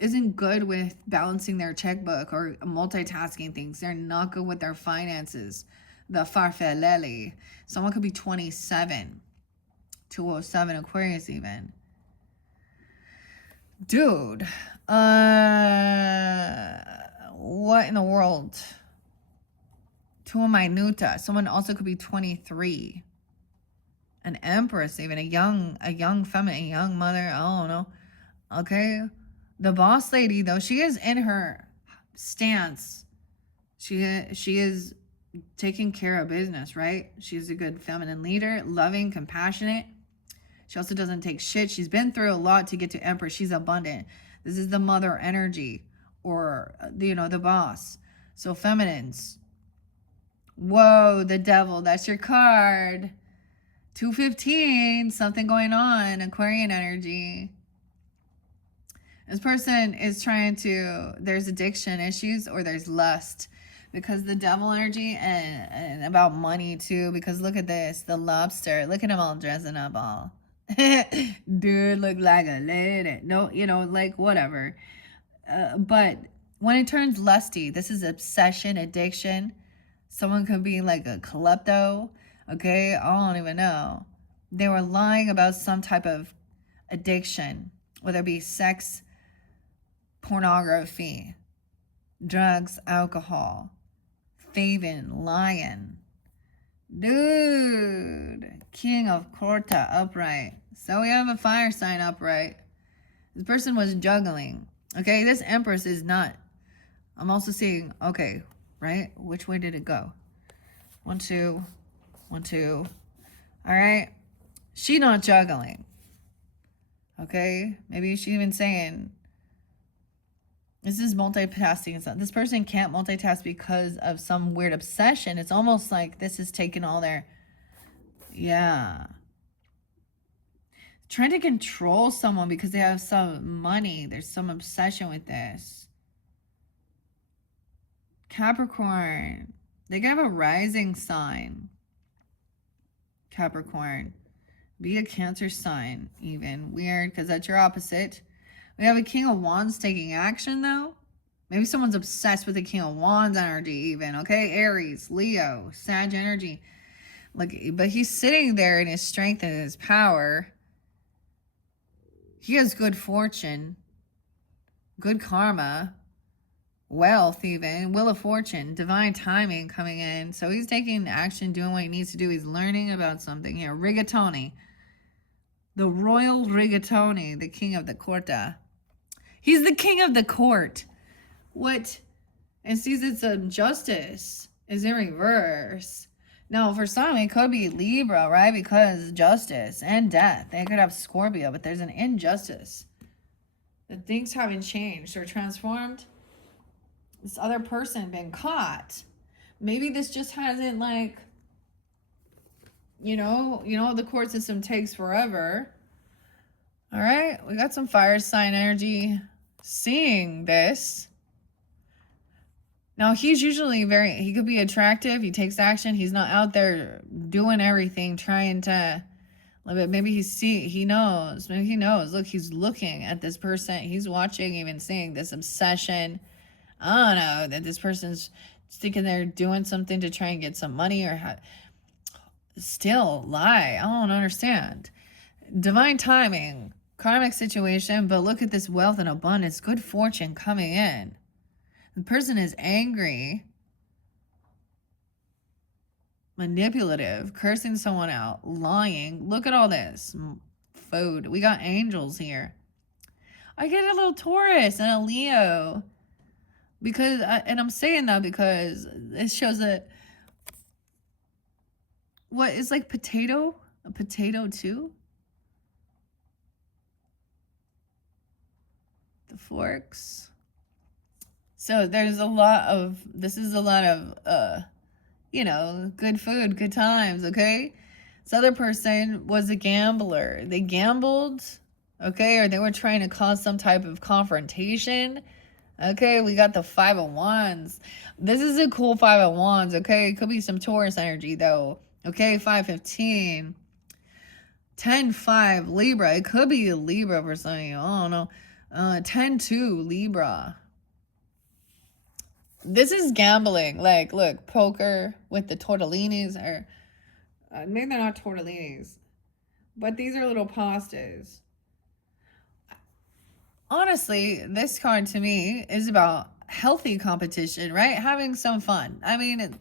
isn't good with balancing their checkbook or multitasking things. They're not good with their finances. The farfallelli. Someone could be 27. 207 Aquarius even. Dude. What in the world? Tua minuta. Someone also could be 23. An empress, even a young feminine, young mother. I don't know. Okay. The boss lady, though, she is in her stance. She is taking care of business, right? She's a good feminine leader, loving, compassionate. She also doesn't take shit. She's been through a lot to get to Empress. She's abundant. This is the mother energy, or, the boss. So feminines. Whoa, the devil. That's your card. 215. Something going on. Aquarian energy. This person is trying to, there's addiction issues or there's lust. Because the devil energy and about money too. Because look at this. The lobster. Look at him all dressing up all. Dude, look like a lady. No, like whatever. But when it turns lusty, this is obsession, addiction. Someone could be like a klepto. Okay, I don't even know. They were lying about some type of addiction, whether it be sex, pornography, drugs, alcohol, thieving, lying. Dude, King of Korta upright. So we have a fire sign upright. This person was juggling. Okay, this Empress is not. I'm also seeing, okay, right? Which way did it go? 1, 2, 1, 2. All right. She not juggling. Okay, maybe she even saying, this is multitasking and stuff. This person can't multitask because of some weird obsession. It's almost like this is taking all their, trying to control someone because they have some money. There's some obsession with this. Capricorn. They could have a rising sign. Capricorn. Be a Cancer sign even. Weird because that's your opposite. We have a King of Wands taking action though. Maybe someone's obsessed with the King of Wands energy even. Okay, Aries, Leo, Sag energy. But he's sitting there in his strength and his power. He has good fortune, good karma, wealth even, wheel of fortune, divine timing coming in. So he's taking action, doing what he needs to do. He's learning about something here. Rigatoni. The royal rigatoni, the king of the corta. He's the king of the court. What? And sees it's a justice is in reverse. Now, for some, it could be Libra, right? Because justice and death. They could have Scorpio, but there's an injustice. The things haven't changed or transformed. This other person been caught. Maybe this just hasn't like, the court system takes forever. All right, we got some fire sign energy seeing this. Now, he's usually he could be attractive. He takes action. He's not out there doing everything, trying to, maybe he knows. Maybe he knows. Look, he's looking at this person. He's watching, even seeing this obsession. I don't know, that this person's thinking they're doing something to try and get some money or still lie. I don't understand. Divine timing, karmic situation, but look at this wealth and abundance, good fortune coming in. The person is angry, manipulative, cursing someone out, lying. Look at all this. Food. We got angels here. I get a little Taurus and a Leo. Because, and I'm saying that because it shows that, what is like potato? A potato too? The forks. So there's this is a lot of, good food, good times, okay? This other person was a gambler. They gambled, okay, or they were trying to cause some type of confrontation. Okay, we got the Five of Wands. This is a cool Five of Wands, okay? It could be some Taurus energy, though. Okay, 515. 10-5, Libra. It could be a Libra for some of you. I don't know. 10-2, Libra. This is gambling. Like, look, poker with the tortellinis. Or maybe they're not tortellinis. But these are little pastas. Honestly, this card to me is about healthy competition, right? Having some fun. I mean,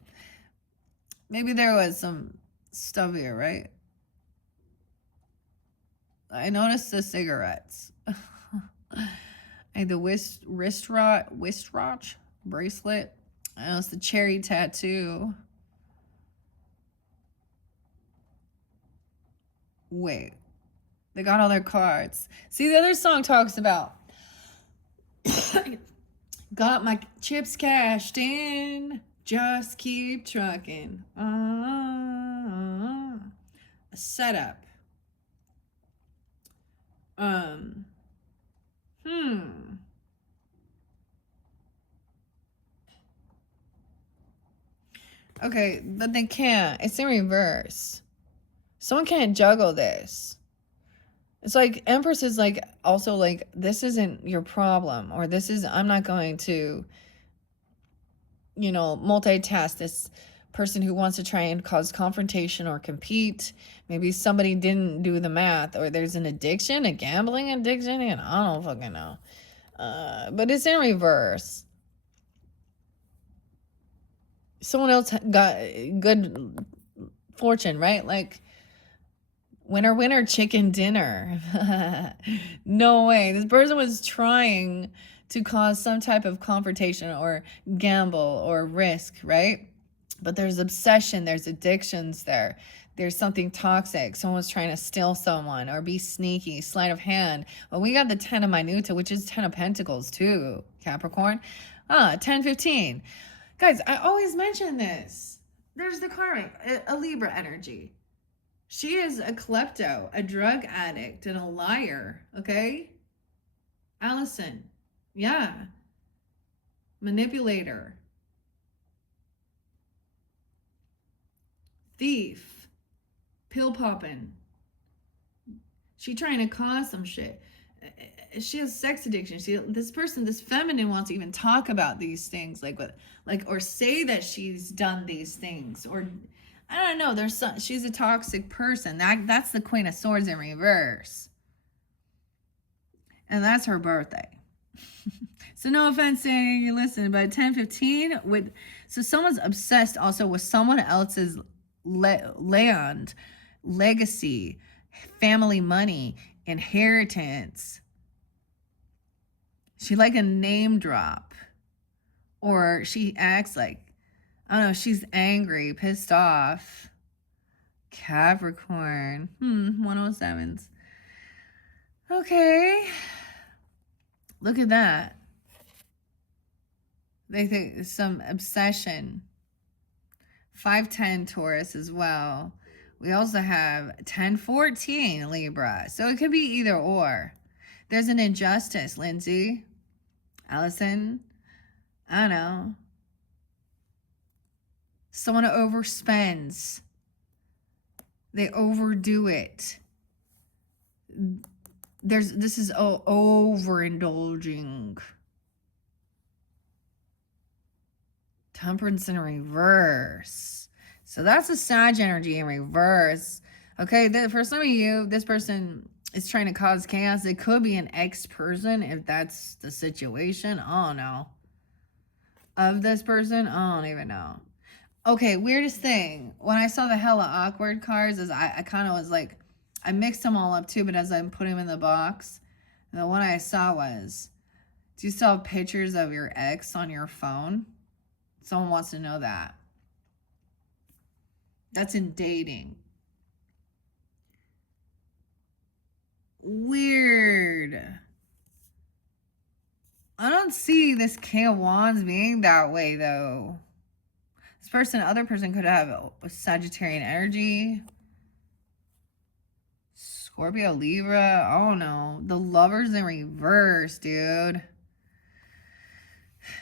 maybe there was some stuff here, right? I noticed the cigarettes. And the wrist watch bracelet. I noticed the cherry tattoo. Wait. They got all their cards. See, the other song talks about got my chips cashed in. Just keep trucking. A setup. Okay, but they can't. It's in reverse. Someone can't juggle this. It's like Empress is like also like, this isn't your problem, or this is, I'm not going to, you know, multitask this person who wants to try and cause confrontation or compete. Maybe somebody didn't do the math, or there's an addiction, a gambling addiction, and I don't fucking know. But it's in reverse. Someone else got good fortune, right? Like, winner, winner, chicken dinner. No way. This person was trying to cause some type of confrontation or gamble or risk, right? But there's obsession, there's addictions there. There's something toxic. Someone's trying to steal someone or be sneaky, sleight of hand. Well, we got the 10 of Minuta, which is 10 of Pentacles too, Capricorn. 10-15. Guys, I always mention this. There's the card, a Libra energy. She is a klepto, a drug addict, and a liar, okay? Allison, yeah. Manipulator. Thief. Pill popping. She trying to cause some shit. She has sex addiction. This person, this feminine, wants to even talk about these things, or say that she's done these things, or I don't know. She's a toxic person. That's the Queen of Swords in reverse, and that's her birthday. So no offense saying you listen, but 10-15 so someone's obsessed also with someone else's land, legacy, family money, inheritance. She like a name drop, or she acts like, I don't know, she's angry, pissed off. Capricorn. 107s. Okay. Look at that. They think some obsession. 5-10 Taurus as well. We also have 10-14 Libra. So it could be either or. There's an injustice, Lindsay. Allison. I don't know. Someone overspends. They overdo it. This is overindulging. Temperance in reverse. So that's a Sag energy in reverse. Okay, for some of you, this person is trying to cause chaos. It could be an ex-person if that's the situation. I don't know. Of this person, I don't even know. Okay, weirdest thing. When I saw the hella awkward cards, is I kind of was like, I mixed them all up too, but as I'm putting them in the box, the one I saw was, do you still have pictures of your ex on your phone? Someone wants to know that. That's in dating. Weird. I don't see this King of Wands being that way, though. This person, other person could have a Sagittarian energy. Scorpio, Libra. Oh no. The Lovers in reverse, dude.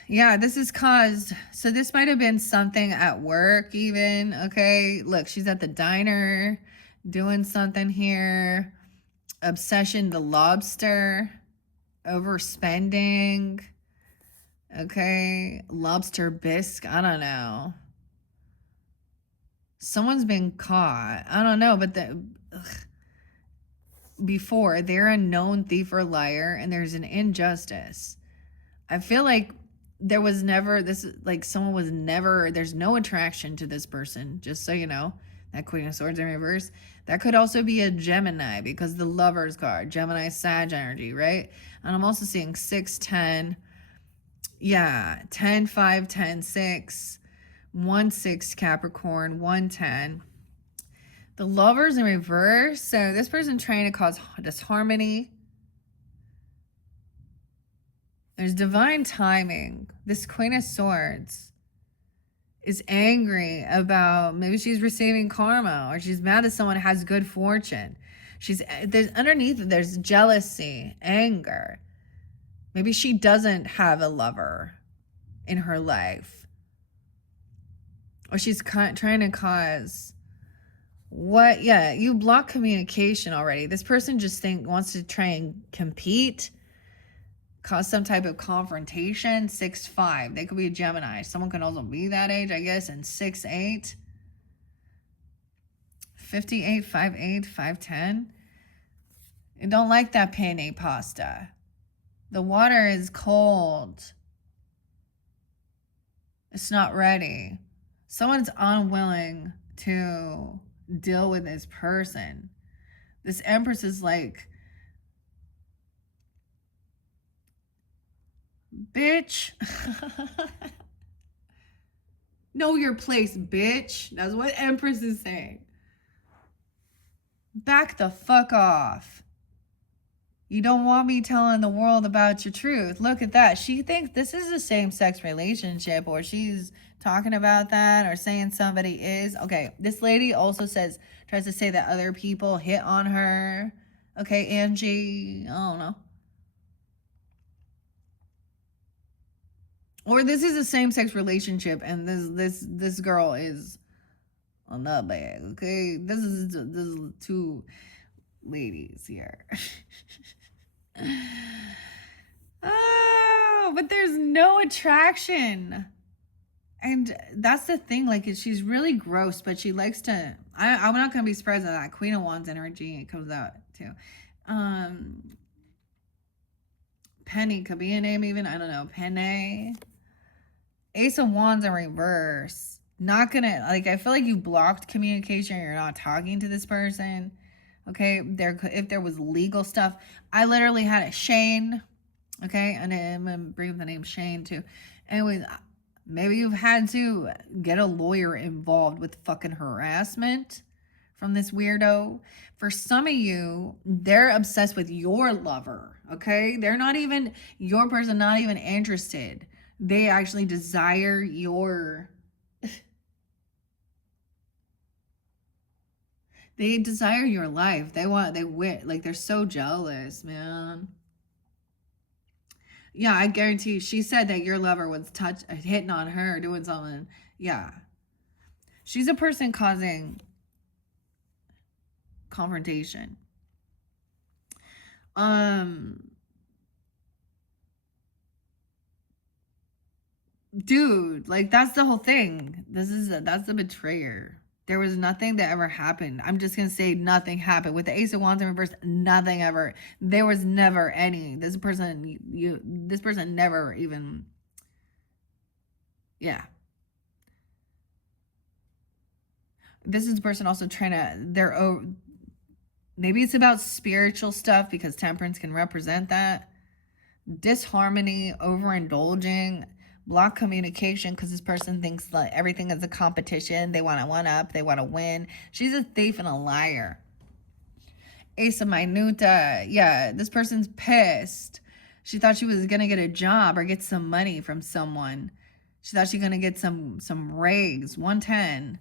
Yeah, this is caused. So this might have been something at work, even. Okay. Look, she's at the diner doing something here. Obsession, the lobster. Overspending. Okay. Lobster bisque. I don't know. Someone's been caught. I don't know, but before they're a known thief or liar and there's an injustice. I feel like there was never this, like someone was never, there's no attraction to this person, just so you know. That Queen of Swords in reverse. That could also be a Gemini because the Lovers card, Gemini Sag energy, right? And I'm also seeing 6, 10. Yeah, 10, 5, 10, 6, 1, 6 Capricorn, 1, 10. The Lovers in reverse. So this person trying to cause disharmony. There's divine timing. This Queen of Swords is angry about, maybe she's receiving karma, or she's mad that someone has good fortune. There's underneath, there's jealousy, anger. Maybe she doesn't have a lover in her life, or she's trying to cause what? Yeah, you block communication already. This person just wants to try and compete, cause some type of confrontation. 6, 5. They could be a Gemini. Someone can also be that age, I guess. And 6, 8. 58, 5, 8, 5, 10. I don't like that penne pasta. The water is cold. It's not ready. Someone's unwilling to deal with this person. This Empress is like, bitch. Know your place, bitch. That's what Empress is saying. Back the fuck off. You don't want me telling the world about your truth. Look at that. She thinks this is a same-sex relationship, or she's talking about that, or saying somebody is. Okay, this lady also tries to say that other people hit on her. Okay, Angie, I don't know. Or this is a same-sex relationship, and this girl is on that bag. Okay, this is two ladies here. Oh, but there's no attraction. And that's the thing, like, she's really gross, but she likes to, I'm not going to be surprised at that Queen of Wands energy. It comes out too. Penny could be a name even. I don't know. Penne. Ace of Wands in reverse. Not going to, like, I feel like you blocked communication. You're not talking to this person. Okay, if there was legal stuff, I literally had a Shane. Okay, and I'm gonna bring up the name Shane too. Anyways, maybe you've had to get a lawyer involved with fucking harassment from this weirdo. For some of you, they're obsessed with your lover. Okay, they're not even your person, not even interested. They actually desire your. They desire your life. Like, they're so jealous, man. Yeah, I guarantee you, she said that your lover was hitting on her, doing something. Yeah. She's a person causing confrontation. Dude, like, that's the whole thing. That's the betrayer. There was nothing that ever happened. I'm just going to say nothing happened. With the Ace of Wands in reverse, nothing ever. There was never any. This person never even. Yeah. This is the person also trying to, maybe it's about spiritual stuff, because Temperance can represent that. Disharmony, overindulging. Block communication, because this person thinks like everything is a competition. They want to one up. They want to win. She's a thief and a liar. Ace of Minuta. Yeah, this person's pissed. She thought she was going to get a job or get some money from someone. She thought she was going to get some raise. 110.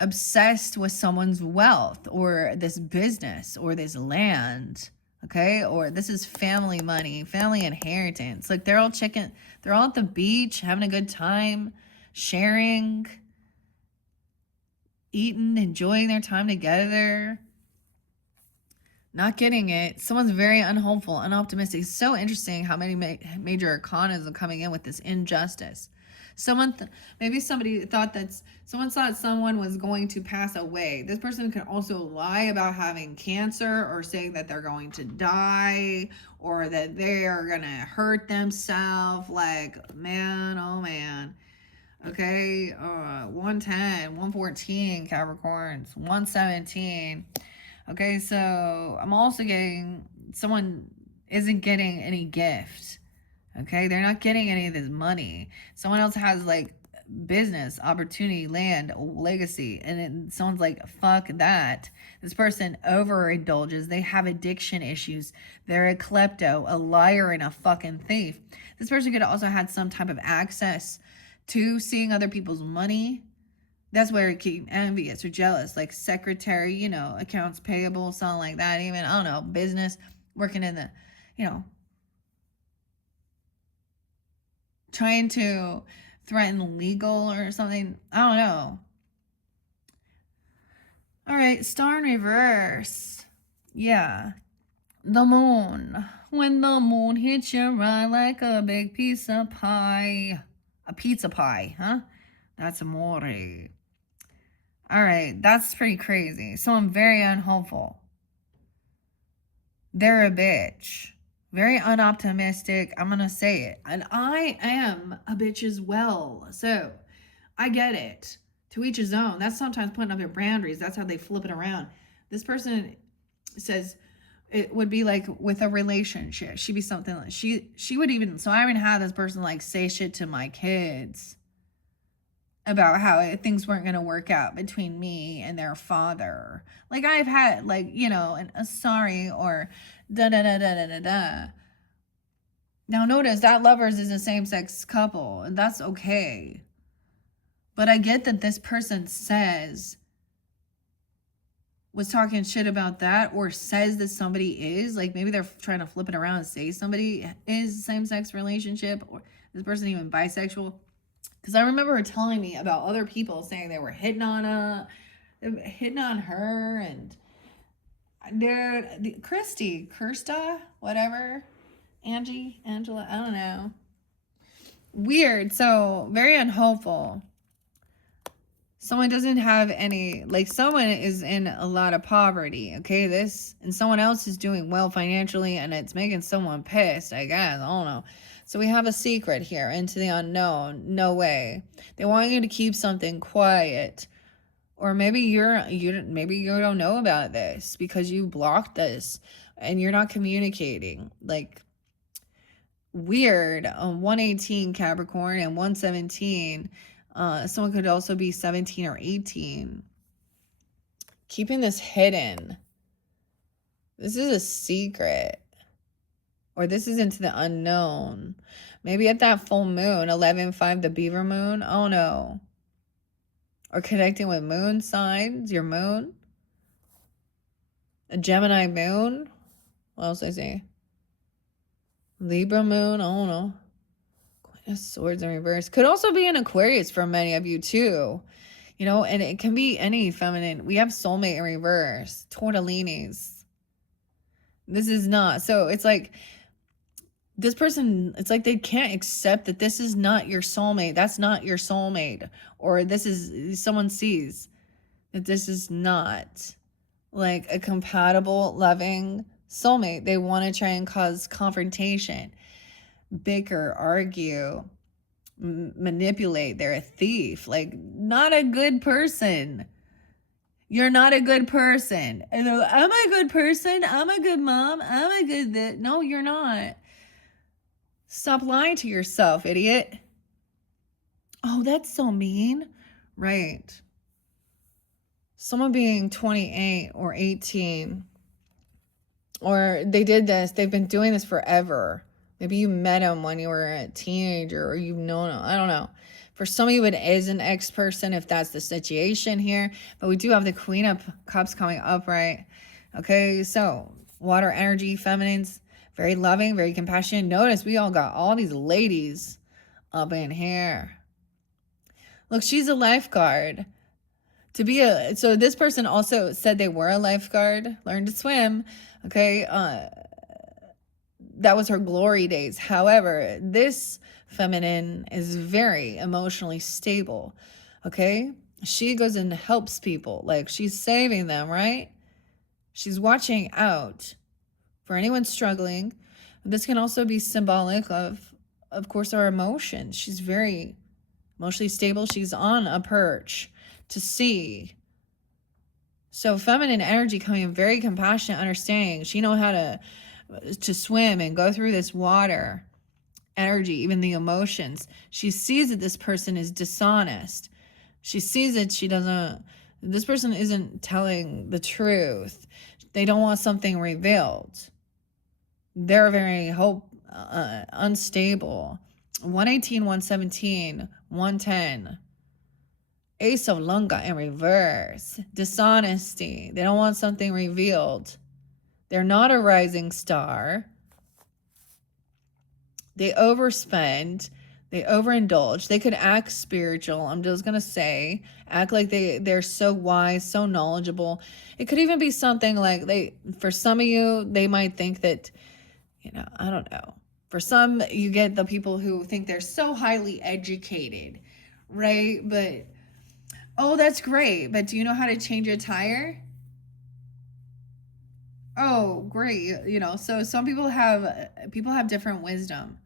obsessed with someone's wealth or this business or this land, okay? Or this is family money, family inheritance. Like they're all at the beach having a good time, sharing, eating, enjoying their time together. Not getting it. Someone's very unhopeful, unoptimistic. It's so interesting how many major arcanas are coming in with this injustice. Maybe somebody thought someone was going to pass away. This person can also lie about having cancer or saying that they're going to die or that they are going to hurt themselves. Like, man, oh man. Okay, 110, 114 Capricorns, 117. Okay, so I'm also getting someone isn't getting any gift. Okay, they're not getting any of this money. Someone else has like business, opportunity, land, legacy, and someone's like, fuck that. This person overindulges. They have addiction issues. They're a klepto, a liar, and a fucking thief. This person could also have some type of access to seeing other people's money. That's where it keep envious or jealous, like secretary, you know, accounts payable, something like that. Even, I don't know, business, working in the, you know, trying to threaten legal or something. I don't know. All right, star in reverse. Yeah. The moon. When the moon hits your eye like a big piece of pie. A pizza pie, huh? That's amore. All right, that's pretty crazy. So I'm very unhopeful. They're a bitch. Very unoptimistic. I'm going to say it. And I am a bitch as well. So I get it. To each his own. That's sometimes putting up your boundaries. That's how they flip it around. This person says it would be like with a relationship. She'd be something like she would even, so I even had this person like say shit to my kids about how things weren't going to work out between me and their father. Like I've had like, you know, a sorry or da da da da da da da. Now notice that lovers is a same-sex couple and that's okay. But I get that this person was talking shit about that or says that somebody is, like maybe they're trying to flip it around and say somebody is same-sex relationship or this person even bisexual. Because I remember her telling me about other people saying they were hitting on her, and Kirsta, whatever, Angela, I don't know. Weird. So very unhopeful. Someone doesn't have any, like someone is in a lot of poverty, okay? And someone else is doing well financially and it's making someone pissed, I guess. I don't know. So we have a secret here into the unknown. No way. They want you to keep something quiet. Or maybe you don't know about this because you blocked this and you're not communicating. Like weird. 118 Capricorn and 117. Someone could also be 17 or 18. Keeping this hidden. This is a secret. Or this is into the unknown. Maybe at that full moon, 11/5, the beaver moon. Oh no. Or connecting with moon signs, your moon. A Gemini moon. What else did I say? Libra moon. I don't know. Queen of Swords in reverse. Could also be an Aquarius for many of you too. You know, and it can be any feminine. We have soulmate in reverse. Tortellinis. This is not. So it's like this person, it's like they can't accept that this is not your soulmate. That's not your soulmate. Or someone sees that this is not like a compatible, loving soulmate. They want to try and cause confrontation, bicker, argue, manipulate. They're a thief. Like, not a good person. You're not a good person. And they're like, I'm a good person. I'm a good mom. I'm a good this. No, you're not. Stop lying to yourself, idiot. Oh, that's so mean. Right. Someone being 28 or 18, or they've been doing this forever. Maybe you met him when you were a teenager or you've known him. I don't know. For some of you, it is an ex person if that's the situation here. But we do have the Queen of Cups coming up, right? Okay, so water energy, feminines, very loving, very compassionate. Notice we all got all these ladies up in here. Look, she's a lifeguard. So this person also said they were a lifeguard, learned to swim. Okay, that was her glory days. However, this feminine is very emotionally stable. Okay, she goes and helps people, like she's saving them, right? She's watching out for anyone struggling. This can also be symbolic of course, our emotions. She's very emotionally stable. She's on a perch to see. So feminine energy coming in, very compassionate, understanding. She knows how to swim and go through this water energy, even the emotions. She sees that this person is dishonest. She sees that this person isn't telling the truth. They don't want something revealed. They're very unstable. 118, 117, 110. Ace of Lunga in reverse. Dishonesty. They don't want something revealed. They're not a rising star. They overspend. They overindulge. They could act spiritual. I'm just going to say. Act like they're so wise, so knowledgeable. It could even be something like for some of you, they might think that, I don't know. For some, you get the people who think they're so highly educated, right? But, oh, that's great. But do you know how to change a tire? Oh, great. So some people have different wisdom.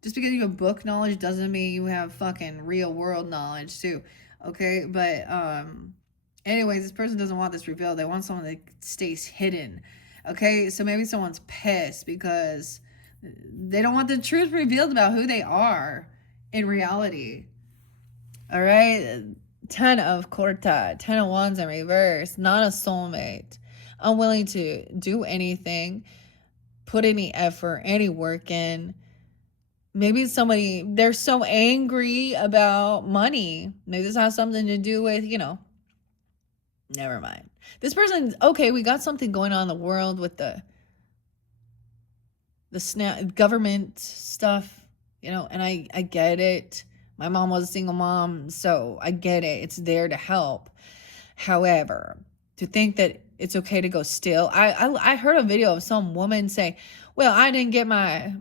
Just because you have book knowledge doesn't mean you have fucking real world knowledge too. Okay? But anyways, this person doesn't want this revealed. They want someone that stays hidden. Okay? So maybe someone's pissed because they don't want the truth revealed about who they are in reality. All right? 10 of Corta, 10 of Wands in reverse, not a soulmate. Unwilling to do anything, put any effort, any work in. Maybe they're so angry about money. Maybe this has something to do with, never mind. This person, okay, we got something going on in the world with the government stuff, and I get it. My mom was a single mom, so I get it. It's there to help. However, to think that it's okay to go steal. I heard a video of some woman say, well, I didn't get my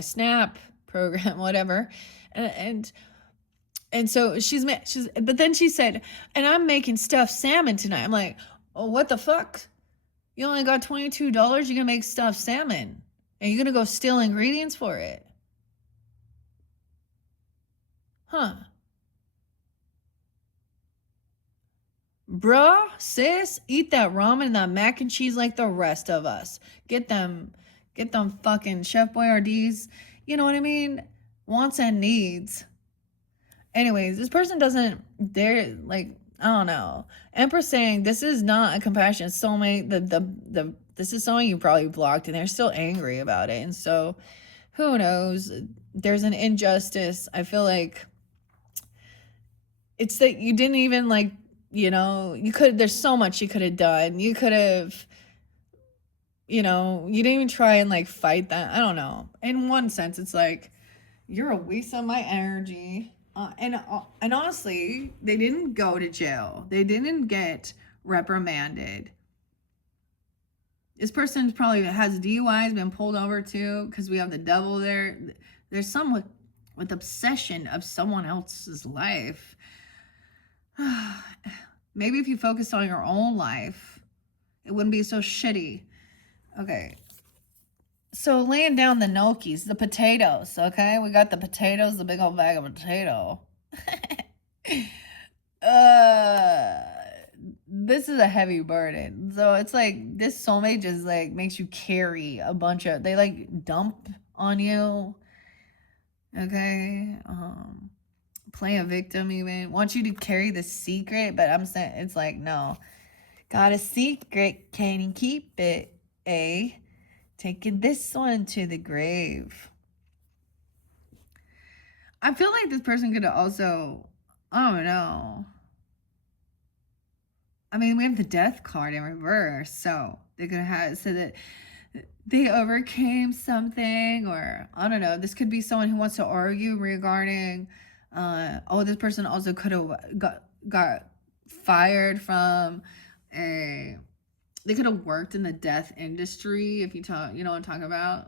SNAP program, whatever. And so but then she said, and I'm making stuffed salmon tonight. I'm like, oh, what the fuck? You only got $22. You're going to make stuffed salmon. And you're going to go steal ingredients for it. Huh. Bruh, sis, eat that ramen and that mac and cheese like the rest of us. Get them fucking Chef Boyardee's, you know what I mean? Wants and needs. Anyways, this person they're like, I don't know. Empress saying this is not a compassionate soulmate. This is someone you probably blocked and they're still angry about it. And so who knows? There's an injustice. I feel like it's that you didn't even there's so much you could have done. You could have, you didn't even try and fight that. I don't know. In one sense, it's like, you're a waste of my energy. And honestly, they didn't go to jail. They didn't get reprimanded. This person probably has DUIs, been pulled over too, because we have the devil there. There's some with obsession of someone else's life. Maybe if you focused on your own life, it wouldn't be so shitty. Okay. So laying down the gnocchis, the potatoes, okay? We got the potatoes, the big old bag of potato. This is a heavy burden. So it's like this soulmate just makes you carry a bunch of, they dump on you. Okay? Play a victim even. Want you to carry the secret, but I'm saying it's like, no. Got a secret, can you keep it? Taking this one to the grave. I feel like this person could also, I don't know. I mean, we have the death card in reverse, so they could have said that they overcame something, or I don't know. This could be someone who wants to argue regarding, oh, this person also could have got fired from a. They could have worked in the death industry, if you talk, you know what I'm talking about,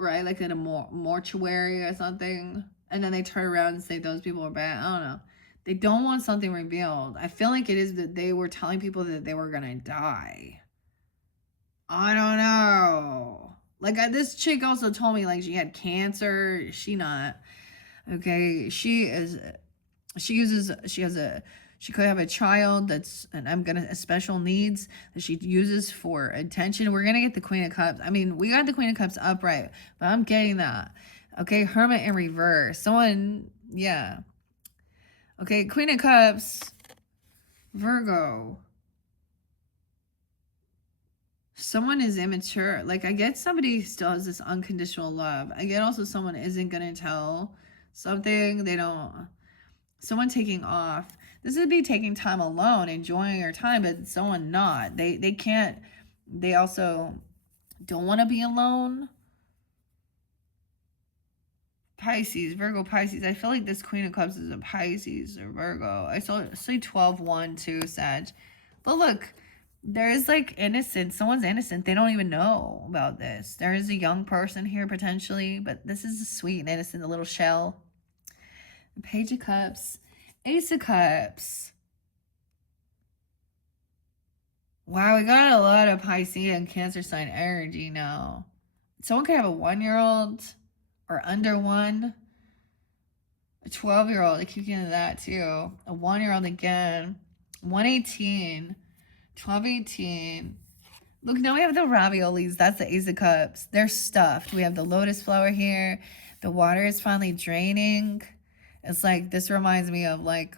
right? Like in a mortuary or something, and then they turn around and say those people are bad. I don't know. They don't want something revealed. I feel like it is that they were telling people that they were gonna die. I don't know. Like this chick also told me like she had cancer. She not okay. She is. She uses. She has a. She could have a child that's, and I'm gonna special needs that she uses for attention. We're gonna get the Queen of Cups. I mean, we got the Queen of Cups upright, but I'm getting that. Okay, Hermit in reverse. Someone, yeah. Okay, Queen of Cups, Virgo. Someone is immature. Like, I get somebody still has this unconditional love. I get also someone isn't gonna tell something. They don't. Someone taking off. This would be taking time alone, enjoying your time, but someone not. They can't. They also don't want to be alone. Pisces, Virgo, Pisces. I feel like this Queen of Cups is a Pisces or Virgo. I saw say 12-1 too, Sag. But look, there is like innocent. Someone's innocent. They don't even know about this. There is a young person here potentially, but this is a sweet and innocent, a little shell. Page of Cups, Ace of Cups. Wow, we got a lot of Pisces and Cancer sign energy now. Someone could have a 1-year-old or under one. A 12-year-old, I keep getting that too. A 1-year-old again. 118. 1218. Look, now we have the raviolis. That's the Ace of Cups. They're stuffed. We have the lotus flower here. The water is finally draining. It's like, this reminds me of like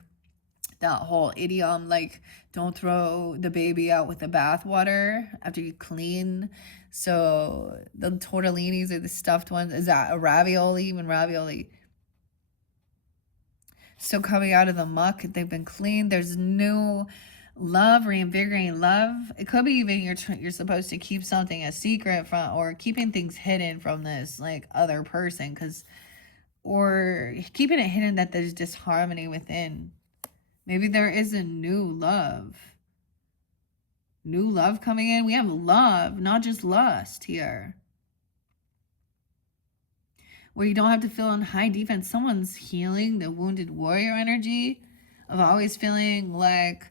that whole idiom, like, don't throw the baby out with the bathwater after you clean. So the tortellinis are the stuffed ones. Is that a ravioli? When ravioli still coming out of the muck, they've been cleaned. There's new love, reinvigorating love. It could be even you're supposed to keep something a secret from, or keeping things hidden from this like other person, because, or keeping it hidden that there's disharmony within. Maybe there is a new love. New love coming in. We have love, not just lust here. Where you don't have to feel on high defense. Someone's healing the wounded warrior energy of always feeling like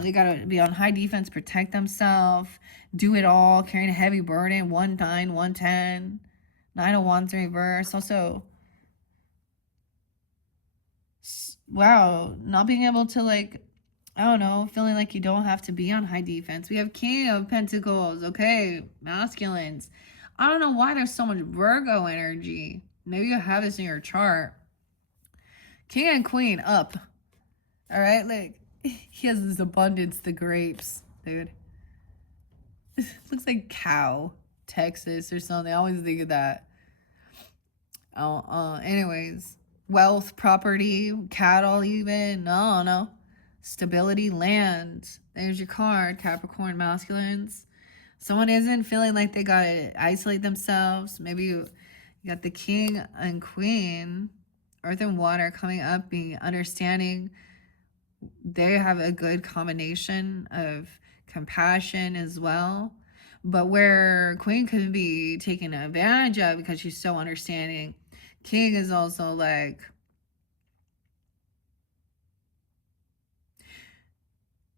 they gotta be on high defense, protect themselves, do it all, carrying a heavy burden. 1-9, 110, 9 of Wands in reverse. Also, wow, not being able to like, I don't know, feeling like you don't have to be on high defense. We have King of Pentacles, okay, masculines. I don't know why there's so much Virgo energy. Maybe you have this in your chart. King and Queen up. All right, like, he has this abundance, the grapes, dude. Looks like cow, Texas or something. I always think of that. Anyways, wealth, property, cattle, even. No. Stability, land. There's your card, Capricorn masculines. Someone isn't feeling like they gotta isolate themselves. Maybe you got the King and Queen, Earth and Water coming up, being understanding. They have a good combination of compassion as well. But where Queen could be taken advantage of because she's so understanding, King is also like,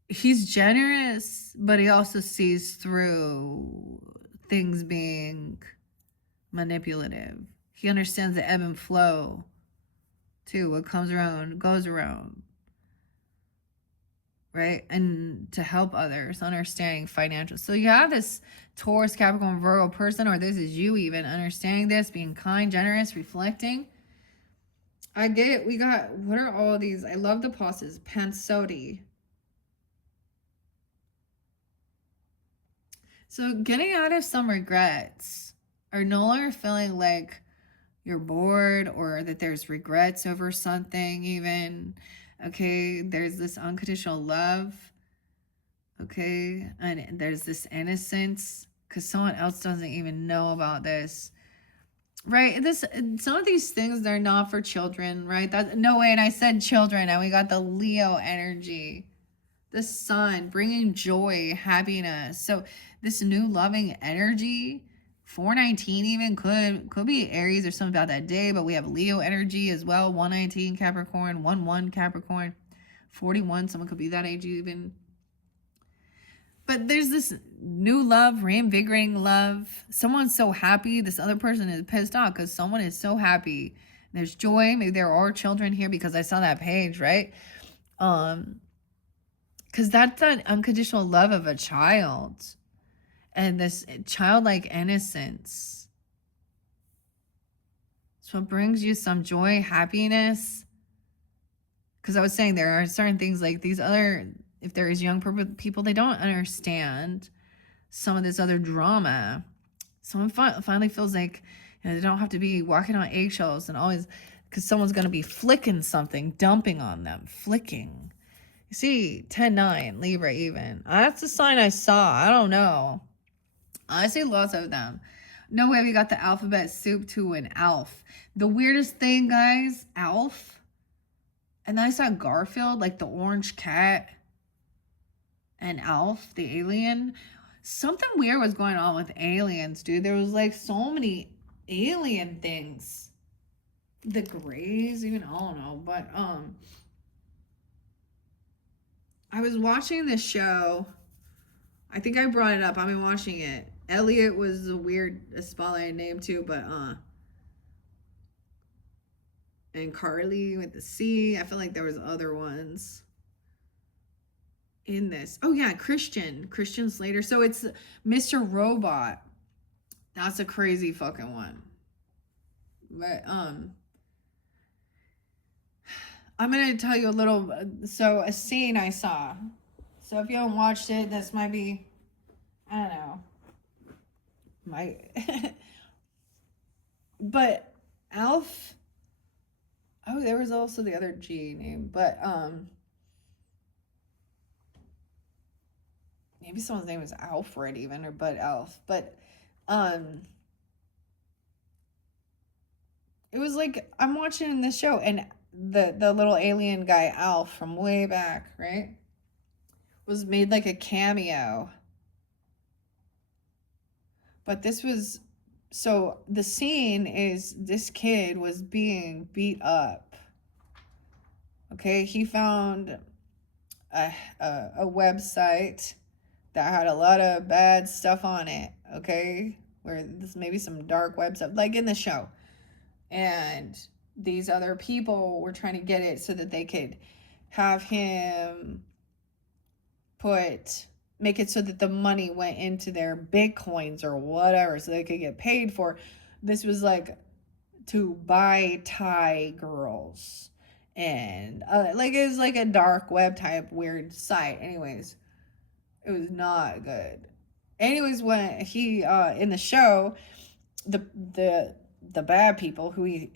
he's generous, but he also sees through things being manipulative. He understands the ebb and flow too. What comes around goes around, right? And to help others, understanding financial. So you have this Taurus, Capricorn, Virgo person, or this is you even understanding this, being kind, generous, reflecting. I get it. We got, what are all these? I love the pauses. Pensoti. So getting out of some regrets, or no longer feeling like you're bored, or that there's regrets over something even. Okay, there's this unconditional love. Okay, and there's this innocence because someone else doesn't even know about this. Right, this, some of these things, they're not for children, right? That, no way, and I said children, and we got the Leo energy, the sun bringing joy, happiness. So this new loving energy, 419 even could be Aries or something about that day, but we have Leo energy as well. 119 Capricorn, 1 Capricorn, 41, someone could be that age even. But there's this new love, reinvigorating love. Someone's so happy. This other person is pissed off because someone is so happy. There's joy. Maybe there are children here because I saw that page, right? Because that's that unconditional love of a child and this childlike innocence. So it brings you some joy, happiness. Because I was saying there are certain things like these other, if there is young people, they don't understand some of this other drama. Someone finally feels like, you know, they don't have to be walking on eggshells and always, because someone's going to be flicking something, dumping on them, flicking. You see, 10-9, Libra even. That's the sign I saw. I don't know. I see lots of them. No way we got the alphabet soup to an Alf. The weirdest thing, guys, Alf. And then I saw Garfield, like the orange cat. And Alf, the alien. Something weird was going on with aliens, dude. There was like so many alien things. The Greys, even, I don't know. But, I was watching this show. I think I brought it up. I've been watching it. Elliot was a weird spotlight name too, but and Carly with the C. I feel like there was other ones in this. Oh yeah, Christian Slater. So it's Mr. Robot. That's a crazy fucking one. But I'm gonna tell you a little. So a scene I saw. So if you haven't watched it, this might be, I don't know. But Alf. Oh, there was also the other G name, but maybe someone's name is Alfred even, or Bud Alf. But it was like I'm watching this show and the little alien guy Alf from way back, right? Was made like a cameo. But this was, so the scene is this kid was being beat up. Okay, he found a website that had a lot of bad stuff on it. Okay, where this maybe some dark web stuff, like in the show. And these other people were trying to get it so that they could have him make it so that the money went into their bitcoins or whatever so they could get paid for. This was like to buy Thai girls, and like it was like a dark web type weird site. Anyways, it was not good. Anyways, when he in the show, the bad people who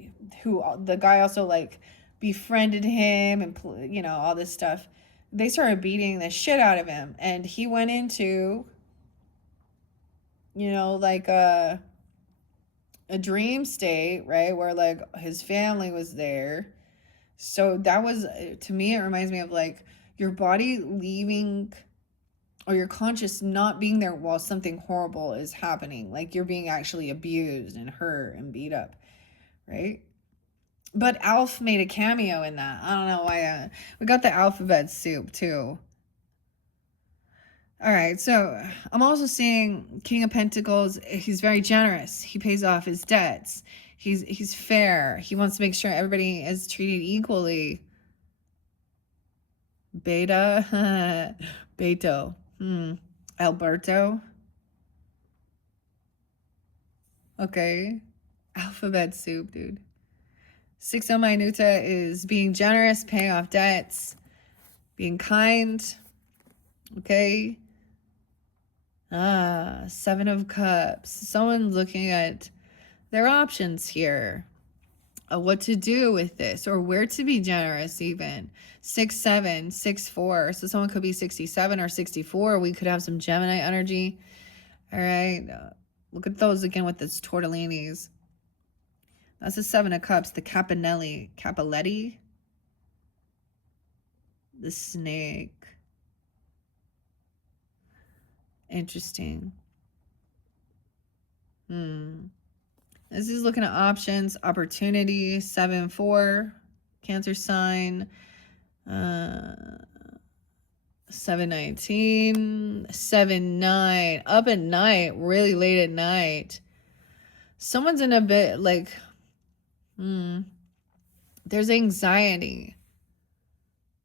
the guy also like befriended him and, you know, all this stuff, they started beating the shit out of him, and he went into, you know, like a dream state, right, where like his family was there. So that was, to me, it reminds me of like your body leaving, or your conscious not being there while something horrible is happening, like you're being actually abused and hurt and beat up, right? But Alf made a cameo in that. I don't know why. We got the alphabet soup too. All right, so I'm also seeing King of Pentacles. He's very generous. He pays off his debts. He's fair. He wants to make sure everybody is treated equally. Beta, Beto, Alberto. Okay, alphabet soup, dude. 6 on Minuta is being generous, paying off debts, being kind. Okay. 7 of Cups. Someone's looking at their options here. what to do with this or where to be generous even. 6-7, 6-4. So someone could be 67 or 64. We could have some Gemini energy. All right. Look at those again with this tortellinis. That's the 7 of Cups, the Capiletti, the snake. Interesting. This is looking at options, opportunity, 7-4, Cancer sign, 7-19, 7-9, up at night, really late at night. Someone's in a bit like, there's anxiety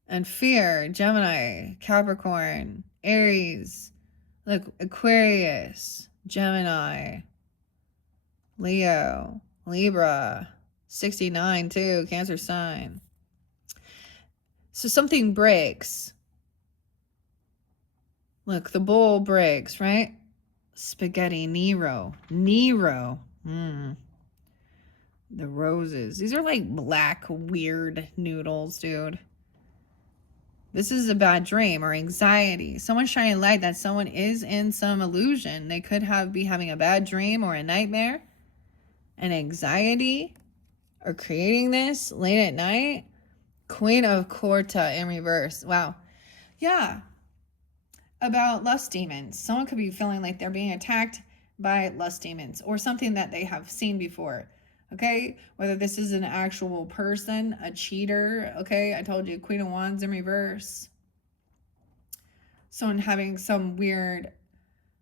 and fear. Gemini, Capricorn, Aries, like Aquarius, Gemini, Leo, Libra, 69 too, Cancer sign. So something breaks. Look, the bowl breaks, right? Spaghetti, Nero. The roses. These are like black, weird noodles, dude. This is a bad dream or anxiety. Someone's shining light that someone is in some illusion. They could be having a bad dream or a nightmare. An anxiety or creating this late at night. Queen of Quarta in reverse. Wow. Yeah. About lust demons. Someone could be feeling like they're being attacked by lust demons or something that they have seen before. Okay, whether this is an actual person, a cheater. Okay, I told you, Queen of Wands in reverse. Someone having some weird,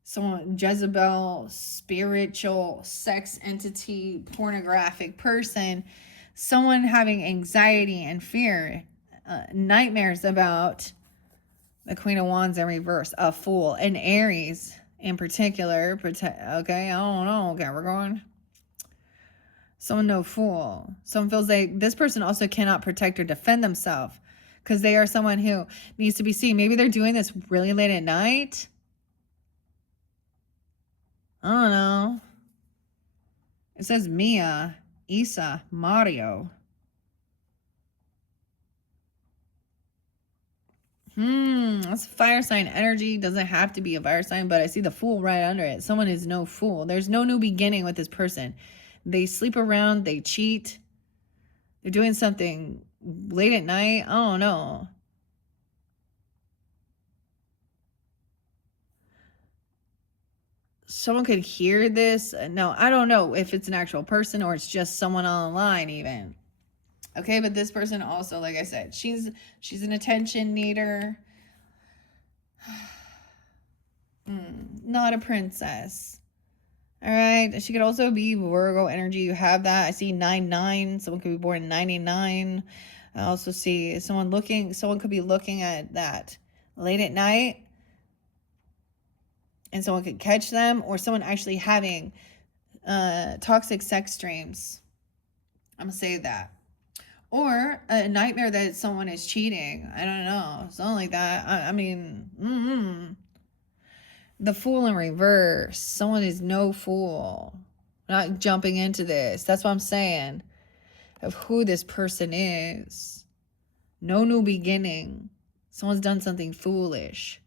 someone, Jezebel, spiritual, sex entity, pornographic person. Someone having anxiety and fear, nightmares about the Queen of Wands in reverse. A Fool, an Aries in particular. Okay, I don't know, Capricorn. Someone no fool. Someone feels like this person also cannot protect or defend themselves because they are someone who needs to be seen. Maybe they're doing this really late at night. I don't know. It says Mia, Isa, Mario. That's fire sign energy. Doesn't have to be a fire sign, but I see the Fool right under it. Someone is no fool. There's no new beginning with this person. They sleep around, they cheat. They're doing something late at night. I don't know. Someone could hear this. No, I don't know if it's an actual person or it's just someone online even. Okay, but this person also, like I said, she's an attention needer. Not a princess. All right. She could also be Virgo energy. You have that. I see 9-9. Someone could be born in 99. I also see someone could be looking at that late at night. And someone could catch them, or someone actually having toxic sex dreams. I'm going to say that. Or a nightmare that someone is cheating. I don't know. Something like that. I mean, The Fool in reverse. Someone is no fool. Not jumping into this. That's what I'm saying. Of who this person is. No new beginning. Someone's done something foolish.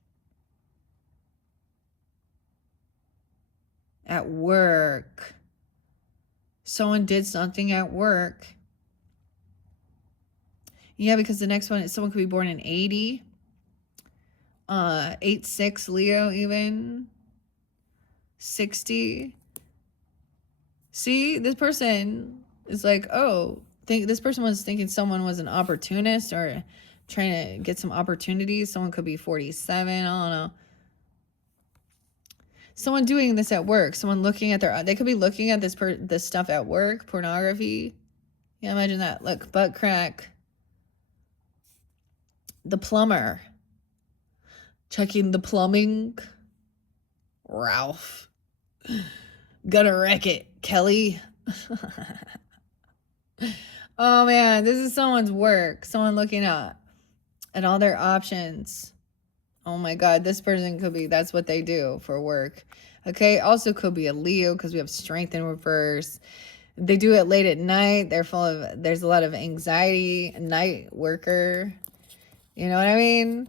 At work. Someone did something at work. Yeah, because the next one is someone could be born in 80. 8-6 Leo even. 60. See, this person is like, oh, this person was thinking someone was an opportunist or trying to get some opportunities. Someone could be 47. I don't know. Someone doing this at work. Someone looking at they could be looking at this stuff at work. Pornography. Yeah, imagine that. Look, butt crack. The plumber. Checking the plumbing. Ralph. Gonna wreck it, Kelly. Oh man, this is someone's work. Someone looking at all their options. Oh my God, this person could be, that's what they do for work. Okay, also could be a Leo because we have strength in reverse. They do it late at night. There's a lot of anxiety, night worker. You know what I mean?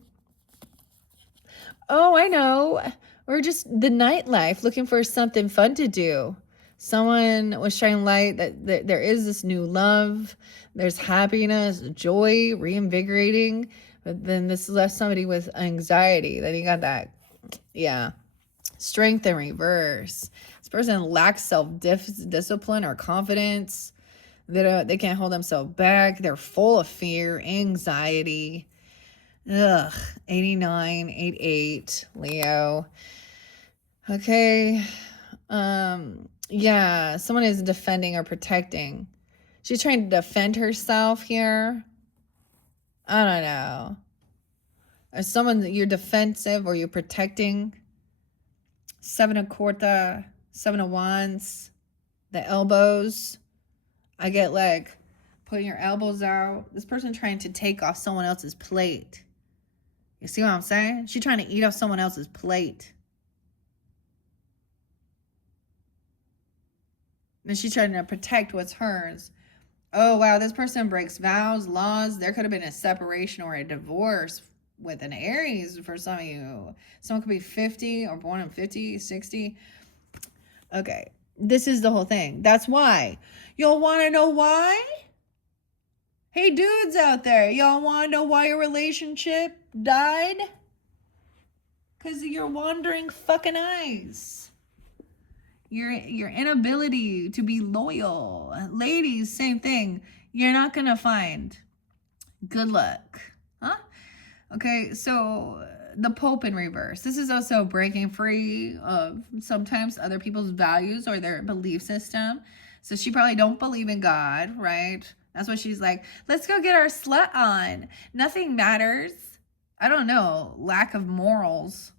Oh, I know. Or just the nightlife, looking for something fun to do. Someone was shining light that there is this new love, there's happiness, joy, reinvigorating. But then this left somebody with anxiety. Then you got that, yeah, strength in reverse. This person lacks self-discipline or confidence. They can't hold themselves back. They're full of fear, anxiety. Ugh, 89, 88, Leo. Okay. Yeah, someone is defending or protecting. She's trying to defend herself here. I don't know. Or someone that you're defensive or you're protecting. 7 of quarter, 7 of wands, the elbows. I get like putting your elbows out. This person trying to take off someone else's plate. You see what I'm saying? She's trying to eat off someone else's plate. And she's trying to protect what's hers. Oh, wow. This person breaks vows, laws. There could have been a separation or a divorce with an Aries for some of you. Someone could be 50 or born in 50, 60. Okay. This is the whole thing. That's why. Y'all want to know why? Hey, dudes out there. Y'all want to know why your relationship died? Because of your wandering fucking eyes. Your inability to be loyal. Ladies, same thing. You're not gonna find. Good luck. Huh? Okay, so the Pope in reverse. This is also breaking free of sometimes other people's values or their belief system. So she probably don't believe in God, right? That's why she's like, let's go get our slut on. Nothing matters. I don't know. Lack of morals.